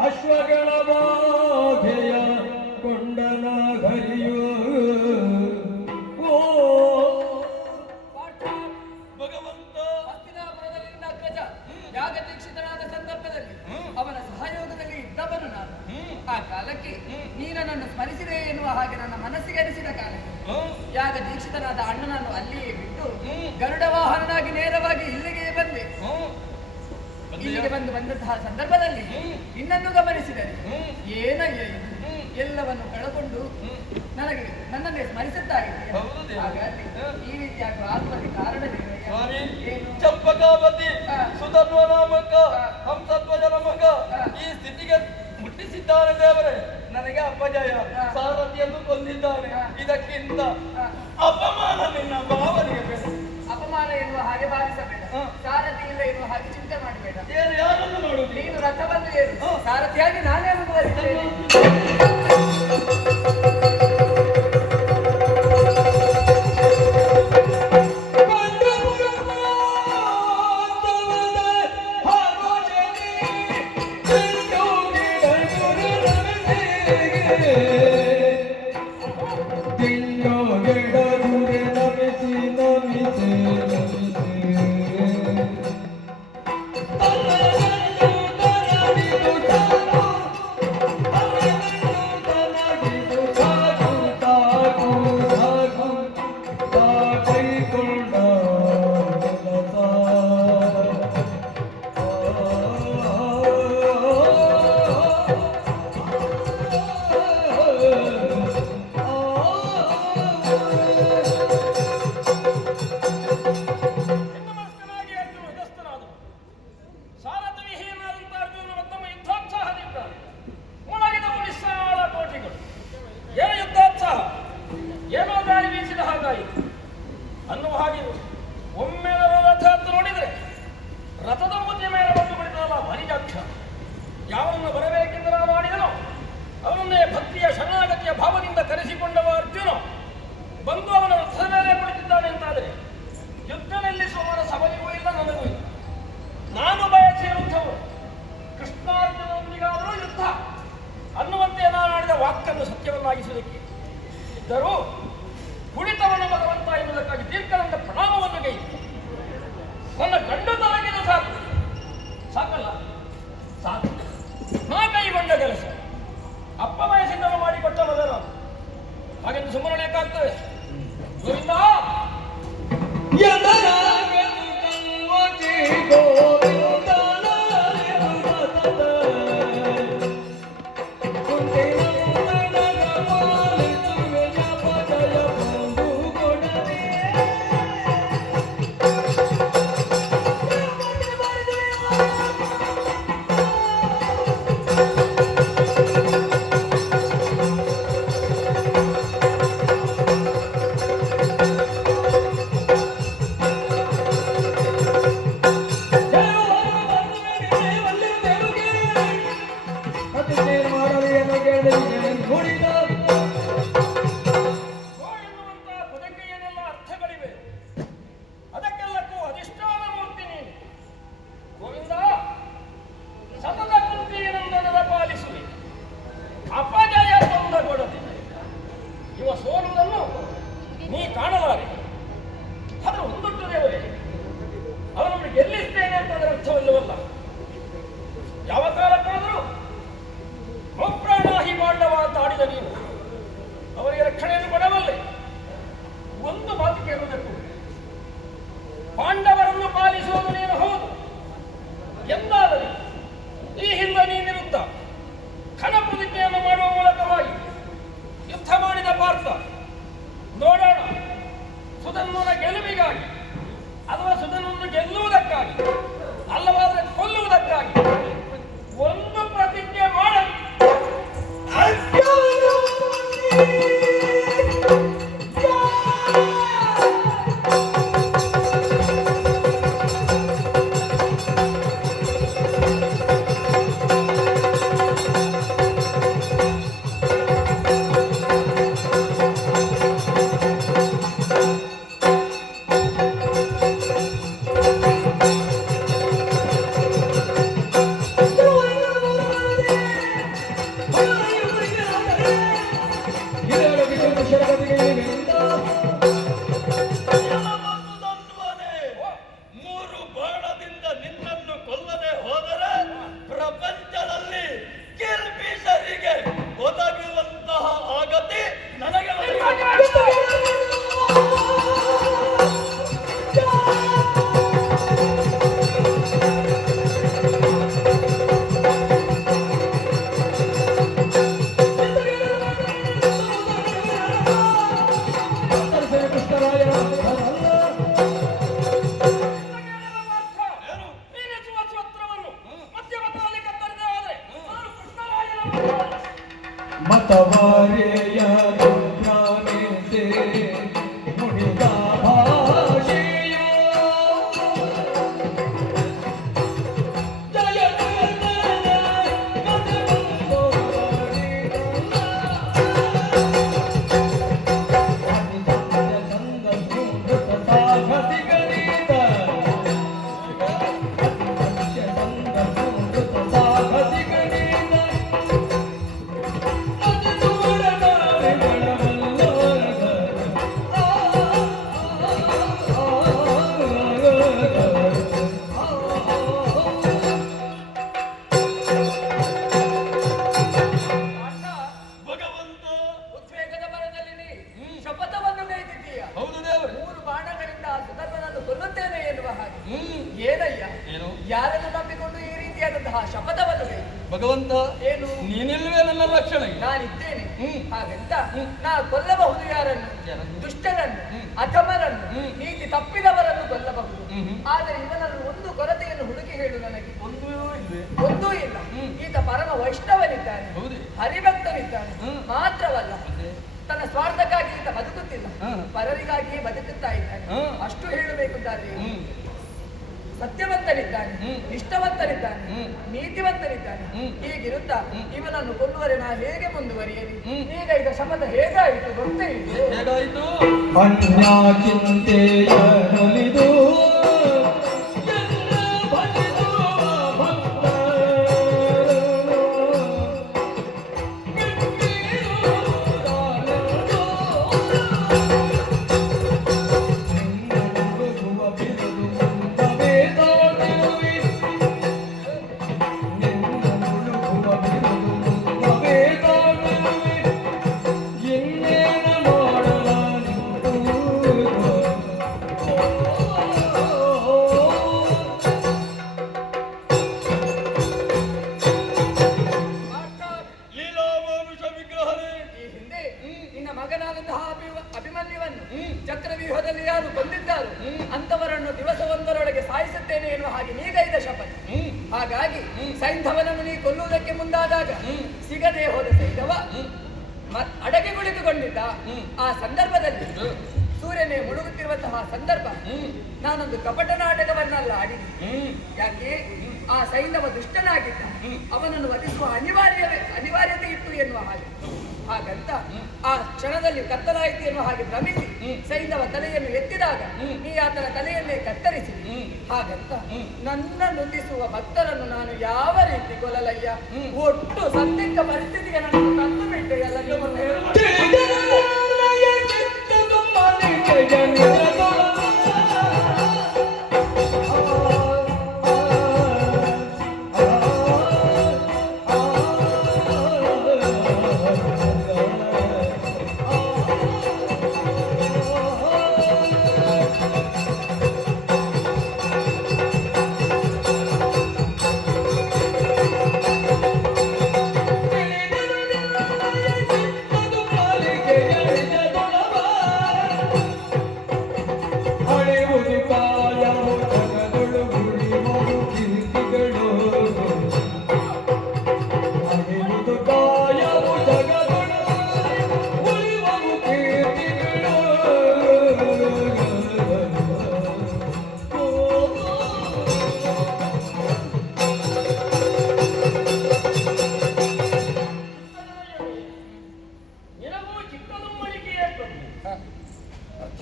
ಅಶ್ವಗಳ ಬಾಧೆಯ ಕೊಂಡನ ಹರಿಯೋ ಭಗವಂತ. ಹಸ್ತಿನಾಪುರದಲ್ಲಿನ ಅಗ್ರಜ ಯಾಗ ದೀಕ್ಷಿತನಾದ ಸಂದರ್ಭದಲ್ಲಿ ಅವನ ಸಹಯೋಗದಲ್ಲಿ ಇದ್ದವನು ನಾನು. ಆ ಕಾಲಕ್ಕೆ ನೀನನ್ನು ಸ್ಮರಿಸಿದೆ ಎನ್ನುವ ಹಾಗೆ ನನ್ನ ಮನಸ್ಸಿಗೆ ಅನಿಸಿದ ಕಾಲಕ್ಕೆ ಯಾಗ ದೀಕ್ಷಿತನಾದ ಅಣ್ಣನನ್ನು ಅಲ್ಲಿಯೇ ಬಿಟ್ಟು ಗರುಡ ವಾಹನನಾಗಿ ನೇರವಾಗಿ ಇಲ್ಲಿಗೆ ಬಂದೆ. ಇಲ್ಲಿಗೆ ಬಂದಂತಹ ಸಂದರ್ಭದಲ್ಲಿ ಇನ್ನನ್ನು ಗಮನಿಸಿದರೆ ಏನಯ್ಯ ಇದು, ಎಲ್ಲವನ್ನು ಕಳಕೊಂಡು ನನ್ನನ್ನೇ ಸ್ಮರಿಸುತ್ತಾಗಿದೆ. ಹಾಗಾಗಿ ಈ ರೀತಿಯಾಗಿ ಆಗುವಲ್ಲಿ ಕಾರಣವೇನಯ್ಯ? ಚಂಪಕಾವತಿ ಸುಧರ್ವ ನಾಮಕ ಹಂಸಧ್ವಜನ ಮಗ ಈ ಸ್ಥಿತಿಗೆ ಮುಟ್ಟಿಸಿದ್ದಾನೆ ದೇವರೇ. ನನಗೆ ಅಪಜಯ, ಸಾರಥಿಯನ್ನು ಕೊಂದಿದ್ದಾನೆ. ಇದಕ್ಕಿಂತ ಅಪಮಾನ ನಿನ್ನ ಭಾವನೆಗೆ ಬೇಡ. ಅಪಮಾನ ಎನ್ನುವ ಹಾಗೆ ಭಾವಿಸಬೇಡ, ಸಾರಥಿ ಇಲ್ಲ ಎನ್ನುವ ಹಾಗೆ ಚಿಂತೆ ಮಾಡಬೇಡ. ಯಾರನ್ನು ಮಾಡುವುದು? ನೀನು ರಥವನ್ನು ಏರು, ಸಾರಥಿಯಾಗಿ ನಾನೇ ಮುಂದುವರಿದ್ದೇನೆ. ಅನ್ನುವ ಹಾಗೆ ಒಮ್ಮೆ ರಥ ಅಂತ ನೋಡಿದರೆ ರಥದ ಮುದ್ದೆ ಮೇಲೆ ಬಂದು ಬಿಡಿದಲ್ಲ ಬಲಿಜಾಕ್ಷ. ಯಾವನ್ನ ಬರಬೇಕೆಂದು ನಾನು ಮಾಡಿದನೋ ಅವನನ್ನೇ ಭಕ್ತಿಯ ಶರಣಾಗತಿಯ ಭಾವದಿಂದ ಕರೆಸಿಕೊಂಡವ ಅರ್ಜುನ ಬಂದು ಅವನ ರಥದ ಮೇಲೆ ಕುಳಿತಿದ್ದಾನೆ ಅಂತಾದರೆ ಯುದ್ಧ ನಿಲ್ಲಿಸುವವರ ಸಬಲಿಗೂ ಇಲ್ಲ, ನನಗೂ ಇಲ್ಲ. ನಾನು ಬಯಸಿರುವಂಥವರು ಕೃಷ್ಣಾರ್ಜುನೊಂದಿಗಾದರೂ ಯುದ್ಧ ಅನ್ನುವಂತೆ ನಾನು ಆಡಿದ ವಾಕ್ಕನ್ನು ಸತ್ಯವನ್ನಾಗಿಸುವುದಕ್ಕೆ ಇದ್ದರೂ ಕುಳಿತವನ ಭಗವಂತ ಎನ್ನುವುದಕ್ಕಾಗಿ ದೀರ್ಘದಂಡ ಪ್ರಣಾಮವನ್ನು ಗೈದು ನನ್ನ ಗಂಡು ತಲಗಿದ ಸಾಕು ಸಾಕಲ್ಲ, ಸಾಕು ನಾ ಕೈಗೊಂಡ ಕೆಲಸ ಅಪ್ಪ ವಯಸ್ಸಿಂದಲೂ ಮಾಡಿಕೊಟ್ಟ ಮಗ ನಾನು. ಹಾಗೆಂದು ಸುಮ್ಮನೆ ಏಕಾಗ್ತದೆ. ಗೋವಿಂದ ಒಂದು ಮಾತು ಕೇಳುವುದಕ್ಕೂ ಪಾಂಡವರನ್ನು ಪಾಲಿಸುವುದು ನೀನು ಹೌದು. ಎಂದಾದರೆ ಈ ಹಿಂದೆ ನೀನಿರುತ್ತ ಖನ ಪ್ರತಿಜ್ಞೆಯನ್ನು ಮಾಡುವ ಮೂಲಕವಾಗಿ ಯುದ್ಧ ಮಾಡಿದ ಪಾರ್ಥ ನೋಡೋಣ ಸುಧನ್ವನ ಗೆಲುವಿಗಾಗಿ ಅಥವಾ ಸುಧನನ್ನು ಗೆಲ್ಲುವುದಕ್ಕಾಗಿ ಅಲ್ಲವಾದರೆ ಕೊಲ್ಲುವುದಕ್ಕಾಗಿ ಒಂದು ಪ್ರತಿಜ್ಞೆ ಮಾಡ. मतवारेय दुर्गानेते मुनिदा भाषेय जय ಯಾರನ್ನು ನಂಬಿಕೊಂಡು ಈ ರೀತಿಯಾದಂತಹ ಶಪಥವನ್ನು ಭಗವಂತ ಏನು ನೀನಿಲ್ವೇ ನನ್ನ ರಕ್ಷಣೆ? ನಾನಿದ್ದೇನೆ. ಹಾಗಂತ ನಾ ಕೊಲ್ಲಬಹುದು ಯಾರನ್ನು? ದುಷ್ಟರನ್ನು, ಅಧಮರನ್ನು, ನೀತಿ ತಪ್ಪಿದವರನ್ನು ಕೊಲ್ಲಬಹುದು. ಆದರೆ ಇವನನ್ನು ಒಂದು ಕೊರತೆಯನ್ನು ಹುಡುಕಿ ಹೇಳು ನನಗೆ. ಒಂದೂ ಇಲ್ಲ. ಈತ ಪರಮ ವೈಷ್ಣವನಿದ್ದಾನೆ, ಹರಿಭಕ್ತನಿದ್ದಾನೆ. ಮಾತ್ರವಲ್ಲ, ತನ್ನ ಸ್ವಾರ್ಥಕ್ಕಾಗಿ ಈತ ಬದುಕುತ್ತಿಲ್ಲ, ಪರರಿಗಾಗಿಯೇ ಬದುಕುತ್ತಾ ಇದ್ದಾನೆ. ಅಷ್ಟು ಹೇಳಬೇಕಂತಾದ್ರೆ ಸತ್ಯವಂತನಿದ್ದಾನೆ, ನಿಷ್ಠವಂತನಿದ್ದಾನೆ, ನೀತಿವಂತನಿದ್ದಾನೆ. ಹೀಗಿರುತ್ತಾ ಇವನನ್ನು ಕೊಲ್ಲುವರೆ ನಾ ಹೇಗೆ ಮುಂದುವರಿಯಲಿ? ಈಗ ಈಗ ಶಪಥ ಹೇಗಾಯಿತು ಗೊತ್ತೇ ಇದು? ಹೇಗಾಯಿತು? ಅನ್ಯ ಚಿಂತೆಯ ನಲಿದು ಅಭಿಮನ್ಯುವನ್ನು ಚಕ್ರವ್ಯೂಹದಲ್ಲಿ ಯಾರು ಬಂದಿದ್ದಾರೋ ಅಂತವರನ್ನು ದಿವಸವೊಂದರೊಳಗೆ ಸಾಯಿಸುತ್ತೇನೆ ಎನ್ನುವ ಹಾಗೆ ನೀಗೈದ ಶಪಥ. ಹಾಗಾಗಿ ಸೈಂಧವನನ್ನು ನೀ ಕೊಲ್ಲುವುದಕ್ಕೆ ಮುಂದಾದಾಗ ಸಿಗದೆ ಹೋದ ಸೈಂಧವ ಅಡಗಿ ಕುಳಿತುಕೊಂಡಿದ್ದ ಆ ಸಂದರ್ಭದಲ್ಲಿ, ಸೂರ್ಯನೇ ಮುಳುಗುತ್ತಿರುವಂತಹ ಸಂದರ್ಭ, ನಾನೊಂದು ಕಪಟ ನಾಟಕವನ್ನೆಲ್ಲ ಆಡಿದೆ. ಯಾಕೆ? ಆ ಸೈಂಧವ ದುಷ್ಟನಾಗಿದ್ದ, ಅವನನ್ನು ವಧಿಸುವ ಅನಿವಾರ್ಯತೆ ಇತ್ತು ಎನ್ನುವ ಹಾಗೆ. ಹಾಗಂತ ಆ ಕ್ಷಣದಲ್ಲಿ ಕತ್ತಲಾಯಿತು ಎನ್ನುವ ಹಾಗೆ ಭ್ರಮಿಸಿ ಸೈಂಧವ ತಲೆಯನ್ನು ಎತ್ತಿದಾಗ ನೀ ಆತನ ತಲೆಯನ್ನೇ ಕತ್ತರಿಸಿ. ಹಾಗಂತ ನನ್ನ ನೊಂದಿಸುವ ಭಕ್ತರನ್ನು ನಾನು ಯಾವ ರೀತಿ ಕೊಲ್ಲಲಯ್ಯ? ಒಟ್ಟು ಸಂದಿಗ್ಧ ಪರಿಸ್ಥಿತಿಗೆ ನಾನು ತಂದು ಬಿಟ್ಟೆ ಎಲ್ಲ.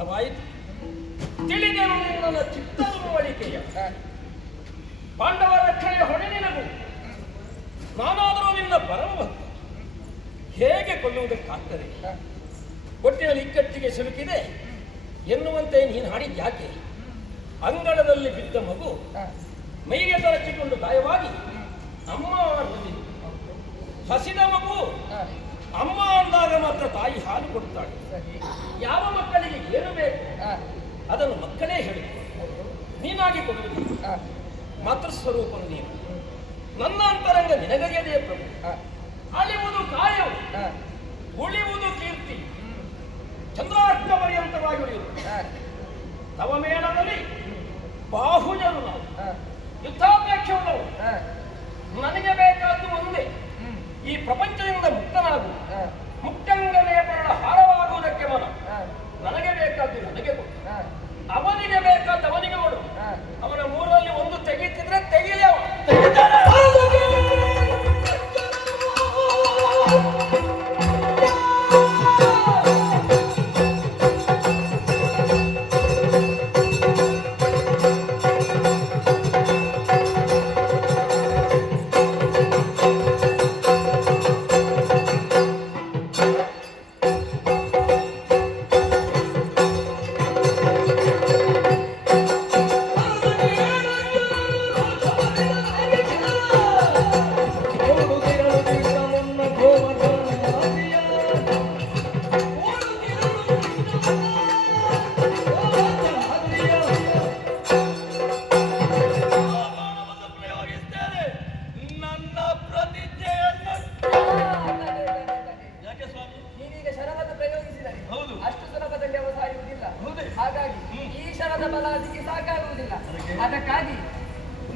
ಅರ್ಥವಾಯಿತು. ತಿಳಿದೆನು ನಿನ್ನ ಚಿತ್ತವಳಿಕೆಯ. ಪಾಂಡವ ರಕ್ಷಣೆಯ ಹೊಣೆ ನಿನಗೂ. ನಾನಾದರೂ ನಿನ್ನ ಪರಮ ಭಕ್ತ. ಹೇಗೆ ಕೊಲ್ಲುವುದಕ್ಕಾಗ್ತದೆ? ಒಟ್ಟಿನಲ್ಲಿ ಇಕ್ಕಟ್ಟಿಗೆ ಸಿಲುಕಿದೆ ಎನ್ನುವಂತೆ ನೀನು ಹಾಡಿದ್ಯಾಕೆ? ಅಂಗಳದಲ್ಲಿ ಬಿದ್ದ ಮಗು ಮೈಗೆ ತರಚಿಕೊಂಡು ಗಾಯವಾಗಿ ಅಮ್ಮ ಅನ್ನಲಿ. ಹಸಿದ ಮಗು ಅಮ್ಮ ಅಂದಾಗ ಮಾತ್ರ ತಾಯಿ ಹಾಲು ಕೊಡ್ತಾಳೆ. ಯಾವ ಮಕ್ಕಳಿಗೆ ಏನು ಬೇಕು ಅದನ್ನು ಮಕ್ಕಳೇ ಹೇಳಿ ನೀನಾಗಿ ಕೊಡುವುದು. ಮಾತೃಸ್ವರೂಪನು ನೀನು. ನನ್ನ ಅಂತರಂಗ ನಿನಗದೇ ಪ್ರಭು. ಅಳಿವುದು ಕಾಯವು, ಉಳಿಯುವುದು ಕೀರ್ತಿ. ಚಂದ್ರಾರ್ಥ ಪರ್ಯಂತವಾಗಿ ಉಳಿಯುವುದು. ತವ ಮೇಳದಲ್ಲಿ ಬಾಹುಜರು ನಾವು, ಯುದ್ಧಾಪೇಕ್ಷೆ ಉಳ್ಳವು. ನನಗೆ ಬೇಕಾದ್ದು ಒಂದೇ, ಈ ಪ್ರಪಂಚದಿಂದ ಮುಕ್ತನಾಗು. ಮುಕ್ತಂಗನೆಯ ಪರಣ ಹಾರವಾಗುವುದಕ್ಕೆ ಮನ. ನನಗೆ ಬೇಕಾದ್ದು ನನಗೆ ಕೊಡು, ಅವನಿಗೆ ಬೇಕಾದ್ದು ಅವನಿಗೆ ಕೊಡು. ಅವನ ಮೂರಲ್ಲಿ ಒಂದು ತೆಗೀತಿದ್ರೆ ತೆಗೀಲಿ. ಅವ ಅದಕ್ಕಾಗಿ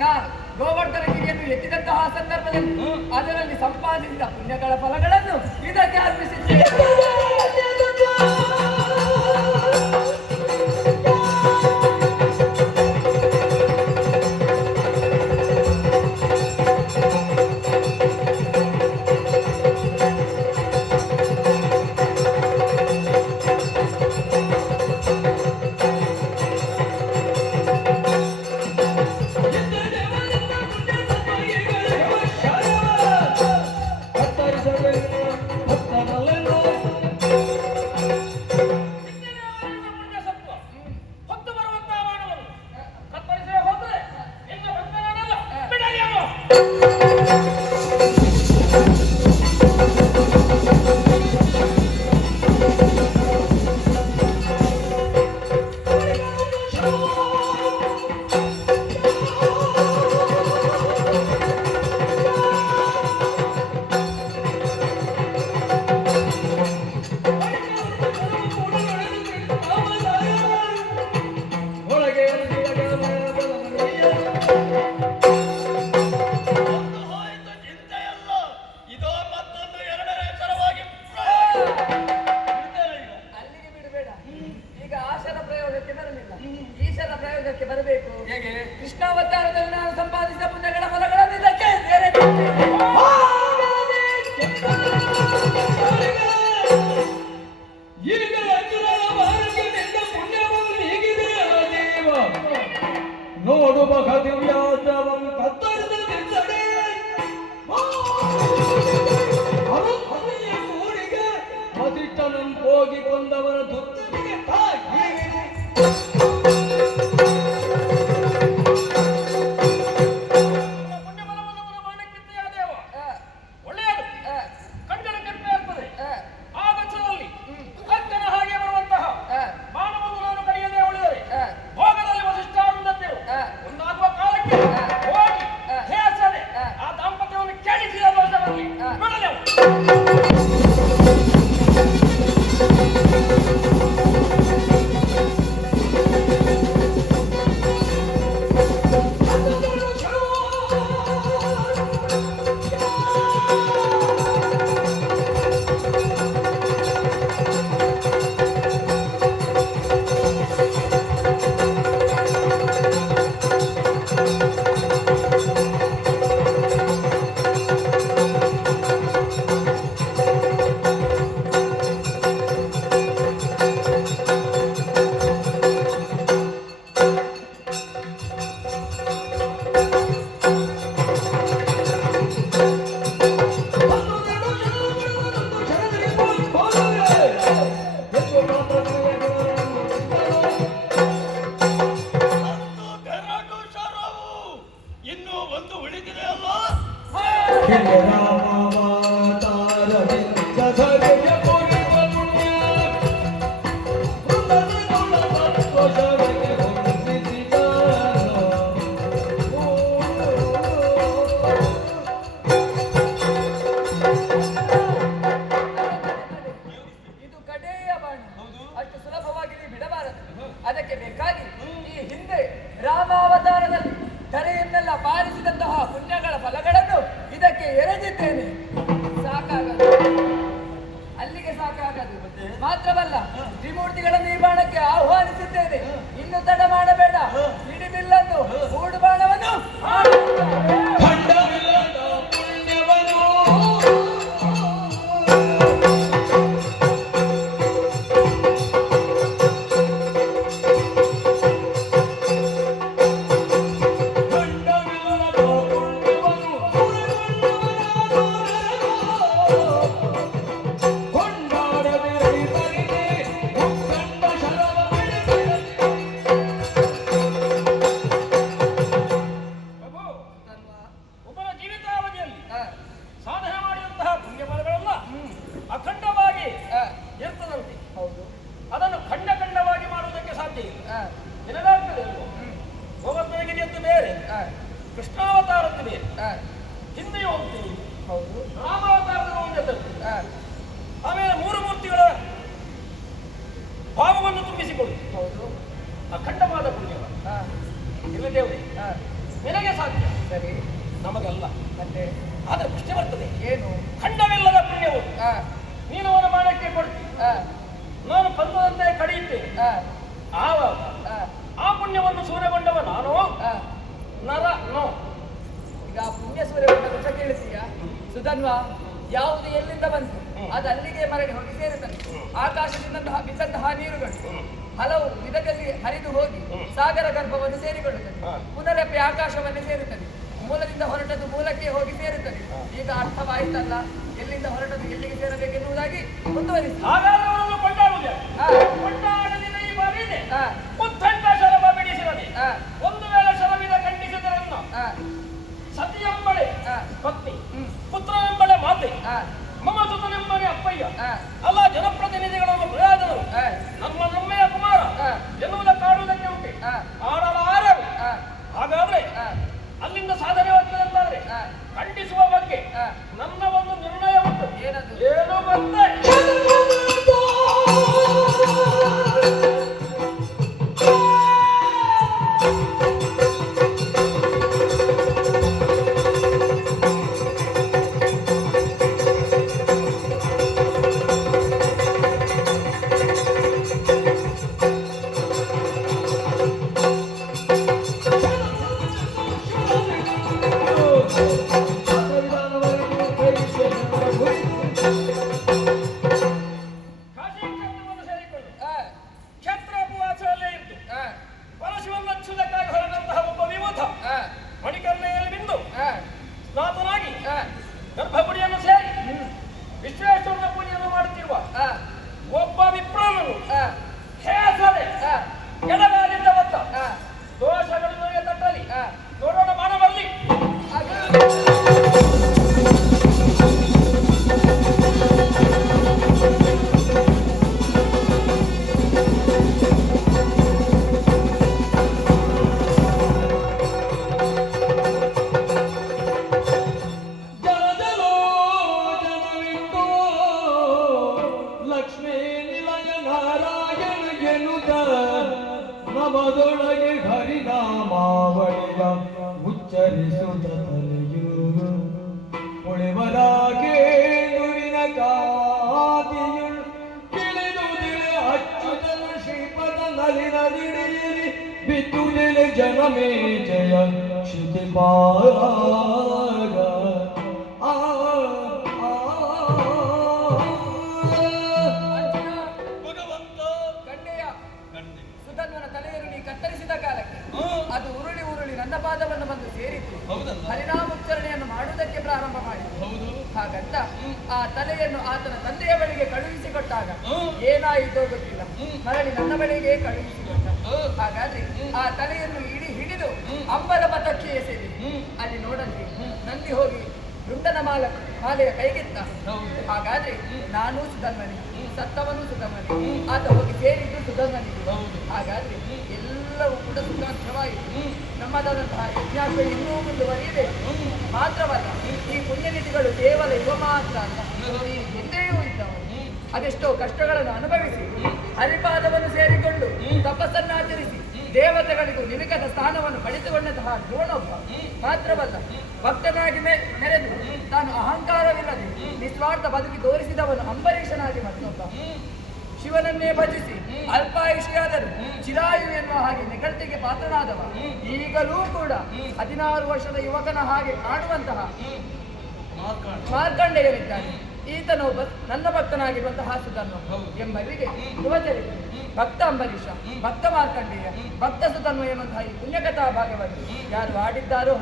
ನಾನು ಗೋವರ್ಧನ ಗಿರಿಯನ್ನು ಎತ್ತಿದಂತಹ ಸಂದರ್ಭದಲ್ಲಿ ಅದರಲ್ಲಿ ಸಂಪಾದಿಸಿದ ಪುಣ್ಯಗಳ ಫಲಗಳನ್ನು ಇದಕ್ಕೆ ಅರ್ಪಿಸಿದ್ದೇನೆ. ಬರಬೇಕು. ಹೇಗೆ? ಕೃಷ್ಣಾವತಾರದಲ್ಲಿ ನಾನು ಸಂಪಾದಿಸಿದ ಪುಣ್ಯಗಳ ಫಲಗಳನ್ನು ಇದಕ್ಕೆ ನೋಡುವ ದಿವ್ಯಾದ್ರವಂ ಕತ್ತರಿಸಿದ್ದರೆ ಊರಿಗೆ ಮದಿಟ್ಟನಂ ಹೋಗಿ ಕೊಂದವರ ದುಃಖಕ್ಕೆ ತಾಗಿ ಹಿಂದೆ ರಾಮಾವತಾರದಲ್ಲಿ ಧರೆಯನ್ನೆಲ್ಲ ಪಾಲಿಸಿದಂತಹ ಪುಣ್ಯಗಳ ಫಲಗಳನ್ನು ಇದಕ್ಕೆ ಎರೆದಿದ್ದೇನೆ. ಸಾಕಾಗದು, ಅಲ್ಲಿಗೆ ಸಾಕಾಗದು. ಮಾತ್ರವಲ್ಲ, ತ್ರಿಮೂರ್ತಿಗಳನ್ನು ಈ ಬಾಣಕ್ಕೆ ಆಹ್ವಾನಿಸಿದ್ದೇನೆ. ಇನ್ನು ತಡ ಮಾಡಬೇಡ. ಇಡಿ ಬಿಲ್ಲನ್ನು ಮೂಡು ಬಾಣವನ್ನು ಖಂಡವಿಲ್ಲದ ಪುಣ್ಯವನ್ನು ಒಬ್ಬನ ಜೀವಿತಾವಧಿಯಲ್ಲಿ ಸಾಧನೆ ಮಾಡಿದಂತಹ ಪುಣ್ಯ ಫಲಗಳೆಲ್ಲ ಅಖಂಡವಾಗಿ ಇರ್ತದಂತೆ. ಹೌದು. ಅದನ್ನು ಖಂಡವಾಗಿ ಮಾಡುವುದಕ್ಕೆ ಸಾಧ್ಯ ಇಲ್ಲ. ನಿನಗಾಗ್ತದೆ ಅಲ್ವೋ? ಗೋವರ್ಧನಗಿರಿಯದ್ದು ಬೇರೆ, ಕೃಷ್ಣಾವತಾರದ್ದು ಬೇರೆ. ಹಿಂದೆಯೂ ಹೋಗ್ತೀನಿ, ಹೌದು. ರಾಮಾವತಾರದ ಒಂದೆದ್ದದ್ದು. ಆಮೇಲೆ ಮೂರು ಮೂರ್ತಿಗಳ ಭಾವವನ್ನು ತುಂಬಿಸಿಕೊಳ್ಳಿ. ಹೌದು. ಅಖಂಡವಾದ ಪುಣ್ಯವ ಇಲ್ಲ ದೇವರೇ, ನಿನಗೆ ಸಾಧ್ಯ, ಸರಿ. ನಮಗಲ್ಲ. ಮತ್ತೆ ಆದ್ರೆ ಪ್ರಶ್ನೆ ಬರ್ತದೆ, ಏನು? ಖಂಡವಿಲ್ಲದ ಪುಣ್ಯವು ನೀನು ಅವನ ಮಾಡಕ್ಕೆ ಕೊಡ್ತಿ, ನಾನು ಪಂದ್ಯದಂತೆ ಕಡಿಯುತ್ತೇನೆ. ಆವಾಗ ಆ ಪುಣ್ಯವನ್ನು ಸೂರ್ಯಗೊಂಡವ ನಾನು ನರ ನೋ. ಈಗ ಪುಣ್ಯ ಸೂರ್ಯ ಅಂತ ಕೇಳ್ತೀಯ ಸುಧನ್ವ? ಯಾವುದು ಎಲ್ಲಿಂದ ಬಂತು ಅದು ಅಲ್ಲಿಗೆ ಮರಳಿ ಹೋಗಿ ಸೇರುತ್ತದೆ. ಆಕಾಶದಿಂದ ಬಿದ್ದಂತಹ ನೀರುಗಳು ಹಲವು ವಿಧದಲ್ಲಿ ಹರಿದು ಹೋಗಿ ಸಾಗರ ಗರ್ಭವನ್ನು ಸೇರಿಕೊಳ್ಳುತ್ತದೆ. ಪುನರಪಿ ಆಕಾಶವನ್ನು ಸೇರುತ್ತದೆ. ಮೂಲದಿಂದ ಹೊರಟದ್ದು ಮೂಲಕ್ಕೆ ಹೋಗಿ ಸೇರುತ್ತದೆ. ಈಗ ಅರ್ಥವಾಯಿತಲ್ಲ, ಎಲ್ಲಿಂದ ಹೊರಟದ್ದು ಎಲ್ಲಿಗೆ ಸೇರಬೇಕೆನ್ನುವುದಾಗಿ ಮುಂದುವರಿಸಿ. ಹಾಗಾದ್ರೆ ಅವನನ್ನು ಕೊಂಡಾಡುವುದೇ? ಕೊಂಡಾಡದಿನ ಈ ಬಾರಿದೆ ಉತ್ತಂಡ ಶರಭ ಬಿಡಿಸಿರದೆ. ಒಂದು ವೇಳೆ ಶರವಿದ ಖಂಡಿಸಿದರನ್ನು ಸತಿಯೆಂಬಳೆ ಪತ್ನಿ, ಪುತ್ರನೆಂಬಳೆ ಮಾತೆ, ಮಮ ಸುತನೆಂಬನೆ ಅಪ್ಪಯ್ಯ, ಅಲ್ಲ ಜನಪ್ರತಿನಿಧಿಗಳನ್ನು ಪ್ರಯೋಜನರು ನಮ್ಮ ನಮ್ಮೆಯ ಕುಮಾರ ಎನ್ನುವುದಕ್ಕೆ ಆಡುವುದಕ್ಕೆ ಉಂಟು, ಆಡಲಾರರು. ಹಾಗಾದ್ರೆ ಅಲ್ಲಿಂದ ಸಾಧನೆ ಆಗ್ತದಂತಾದ್ರೆ ಖಂಡಿಸುವ ಬಗ್ಗೆ ನನ್ನ ಒಂದು ನಿರ್ಣಯ ಉಂಟು. ಏನು ಬಂದೆ ಗರ್ಭಗುಡಿಯನ್ನು ಸೇರಿ ವಿಶ್ವೇಶ್ವರನ ಪೂಜೆಯನ್ನು ಮಾಡುತ್ತಿರುವ ಒಬ್ಬ ವಿಪ್ರನನ್ನು ಹೇಸದೆ ಎಡಗಾಲಿಂದ ಬಂದ ದೋಷಗಳು ನನಗೆ ತಟ್ಟಲಿ. ನೋಡೋಣ, ಮಾನ ಬರಲಿ. ನವದೊಳಗೆ ಹರಿನಾಮಾವಳಿಯ ಉಚ್ಚರಿಸುತ್ತ ತಲೆಯು ಉಳಿವರಾಗೆ ನುರಿನ ಕಾದಿಯುಳ್ ತಿಳಿದುದಿಳೆ ಅಚ್ಚುತನು ಶ್ರೀಪದ ನಲಿನದಿಡಿಯಿರಿ ಬಿತ್ತುದಿಳೆ ಜನಮೇ ಜಯ ಕ್ಷಿತಿಪಾಗ ಸುಧನ್ವನ ತಲೆಯನ್ನು ನೀ ಕತ್ತರಿಸಿದ ಕಾಲಕ್ಕೆ ಅದು ಉರುಳಿ ಉರುಳಿ ನನ್ನ ಪಾದವನ್ನು ಬಂದು ಸೇರಿತ್ತು. ಹರಿನಾಮೋಚ್ಚರಣೆಯನ್ನು ಮಾಡುವುದಕ್ಕೆ ಪ್ರಾರಂಭ ಮಾಡಿತು. ಹಾಗಂತ ಆ ತಲೆಯನ್ನು ಆತನ ತಂದೆಯ ಬಳಿಗೆ ಕಳುಹಿಸಿಕೊಟ್ಟಾಗ ಏನಾಯಿತೋ ಗೊತ್ತಿಲ್ಲ, ಮರಳಿ ನನ್ನ ಬಳಿಗೆ ಕಳುಹಿಸಿಕೊಟ್ಟ. ಹಾಗಾದ್ರೆ ಆ ತಲೆಯನ್ನು ಹಿಡಿದು ಅಂಬರ ಪಥಕ್ಕೆ ಎಸೆದಿ ಅಲ್ಲಿ ನೋಡಲ್ಲಿ ನಂದಿ ಹೋಗಿ ವೃಂದನ ಮಾಲೆಯ ಕೈಗೆತ್ತ. ಹಾಗಾದ್ರೆ ನಾನು ಸುಧನ್ವನಿ, ಸತ್ತವನು ಸುಧನ್ವನಿ, ಆತ ಹೋಗಿ ಸೇರಿದ್ದು ಸುಧನ್ವನಿಗೆ. ಹಾಗಾದ್ರೆ ಎಲ್ಲವೂ ಕೂಡ ಸುಖಾಂತರವಾಯಿತು. ನಮ್ಮದಾದಂತಹ ಯಜ್ಞಾರ್ಥ ಇನ್ನೂ ಮುಂದುವರಿಯಬೇಕು. ಮಾತ್ರವಲ್ಲ, ಈ ಪುಣ್ಯನಿಧಿಗಳು ಕೇವಲ ಇವ ಮಾತ್ರ ಅಲ್ಲ, ಈ ಹಿಂದೆಯೂ ಇದ್ದವರು ಅದೆಷ್ಟೋ ಕಷ್ಟಗಳನ್ನು ಅನುಭವಿಸಿ ಹರಿಪಾದವನ್ನು ಸೇರಿಕೊಂಡು ತಪಸ್ಸನ್ನಾಚರಿಸಿ ದೇವತೆಗಳಿಗೂ ನಿಲುಕದ ಸ್ಥಾನವನ್ನು ಪಡೆದುಕೊಂಡಂತಹ ಧ್ರುವನೊಬ್ಬ ಮಾತ್ರವಲ್ಲ, ಭಕ್ತನಾಗಿ ಮೆರೆದು ತಾನು ಅಹಂಕಾರವಿಲ್ಲದೆ ನಿಸ್ವಾರ್ಥ ಬದುಕಿ ತೋರಿಸಿದವನು ಅಂಬರೀಷನಾಗಿ ಮತ್ತೊಬ್ಬ. ಶಿವನನ್ನೇ ಭಜಿಸಿ ಅಲ್ಪಾಯುಷಿಯಾದರೂ ಚಿರಾಯು ಎನ್ನುವ ಹಾಗೆ ನಿಗಳ್ತಿಗೆ ಪಾತ್ರನಾದವ. ಈಗಲೂ ಕೂಡ 16 ವರ್ಷದ ಯುವಕನ ಹಾಗೆ ಕಾಣುವಂತಹ ಮಾರ್ಕಂಡೇಯನಿದ್ದಾನೆ. ಈತನೊಬ್ಬ ನನ್ನ ಭಕ್ತನಾಗಿರುವಂತಹ ಸುಧನ್ವ ಎಂಬರಿಗೆ ಧ್ರುವಚರಿತೆ, ಭಕ್ತ ಅಂಬರೀಷ, ಭಕ್ತ ಮಾರ್ಕಂಡೇಯ, ಭಕ್ತ ಸುಧನ್ವ ಎನ್ನುವಂತಹ ಈ ಪುಣ್ಯಕಥಾ ಭಾಗವನ್ನು ಯಾರು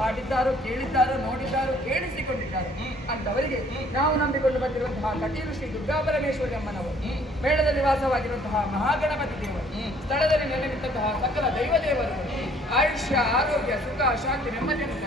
ಹಾಡಿದ್ದಾರೋ ಕೇಳಿದ್ದಾರೋ ನೋಡಿದ್ದಾರೋ ಕೇಳಿಸಿಕೊಂಡಿದ್ದಾರೋ ಅಂತವರಿಗೆ ನಾವು ನಂಬಿಕೊಂಡು ಬಂದಿರುವಂತಹ ಕಟೀಲು ಶ್ರೀ ದುರ್ಗಾಪರಮೇಶ್ವರಿ ಅಮ್ಮನವರು, ಮೇಳದಲ್ಲಿ ವಾಸವಾಗಿರುವಂತಹ ಮಹಾಗಣಪತಿ ದೇವರು, ಸ್ಥಳದಲ್ಲಿ ನೆಲೆನಿಂತಹ ಸಕಲ ದೈವ ದೇವರು ಆಯುಷ್ಯ, ಆರೋಗ್ಯ, ಸುಖ, ಶಾಂತಿ, ನೆಮ್ಮದಿಯನ್ನು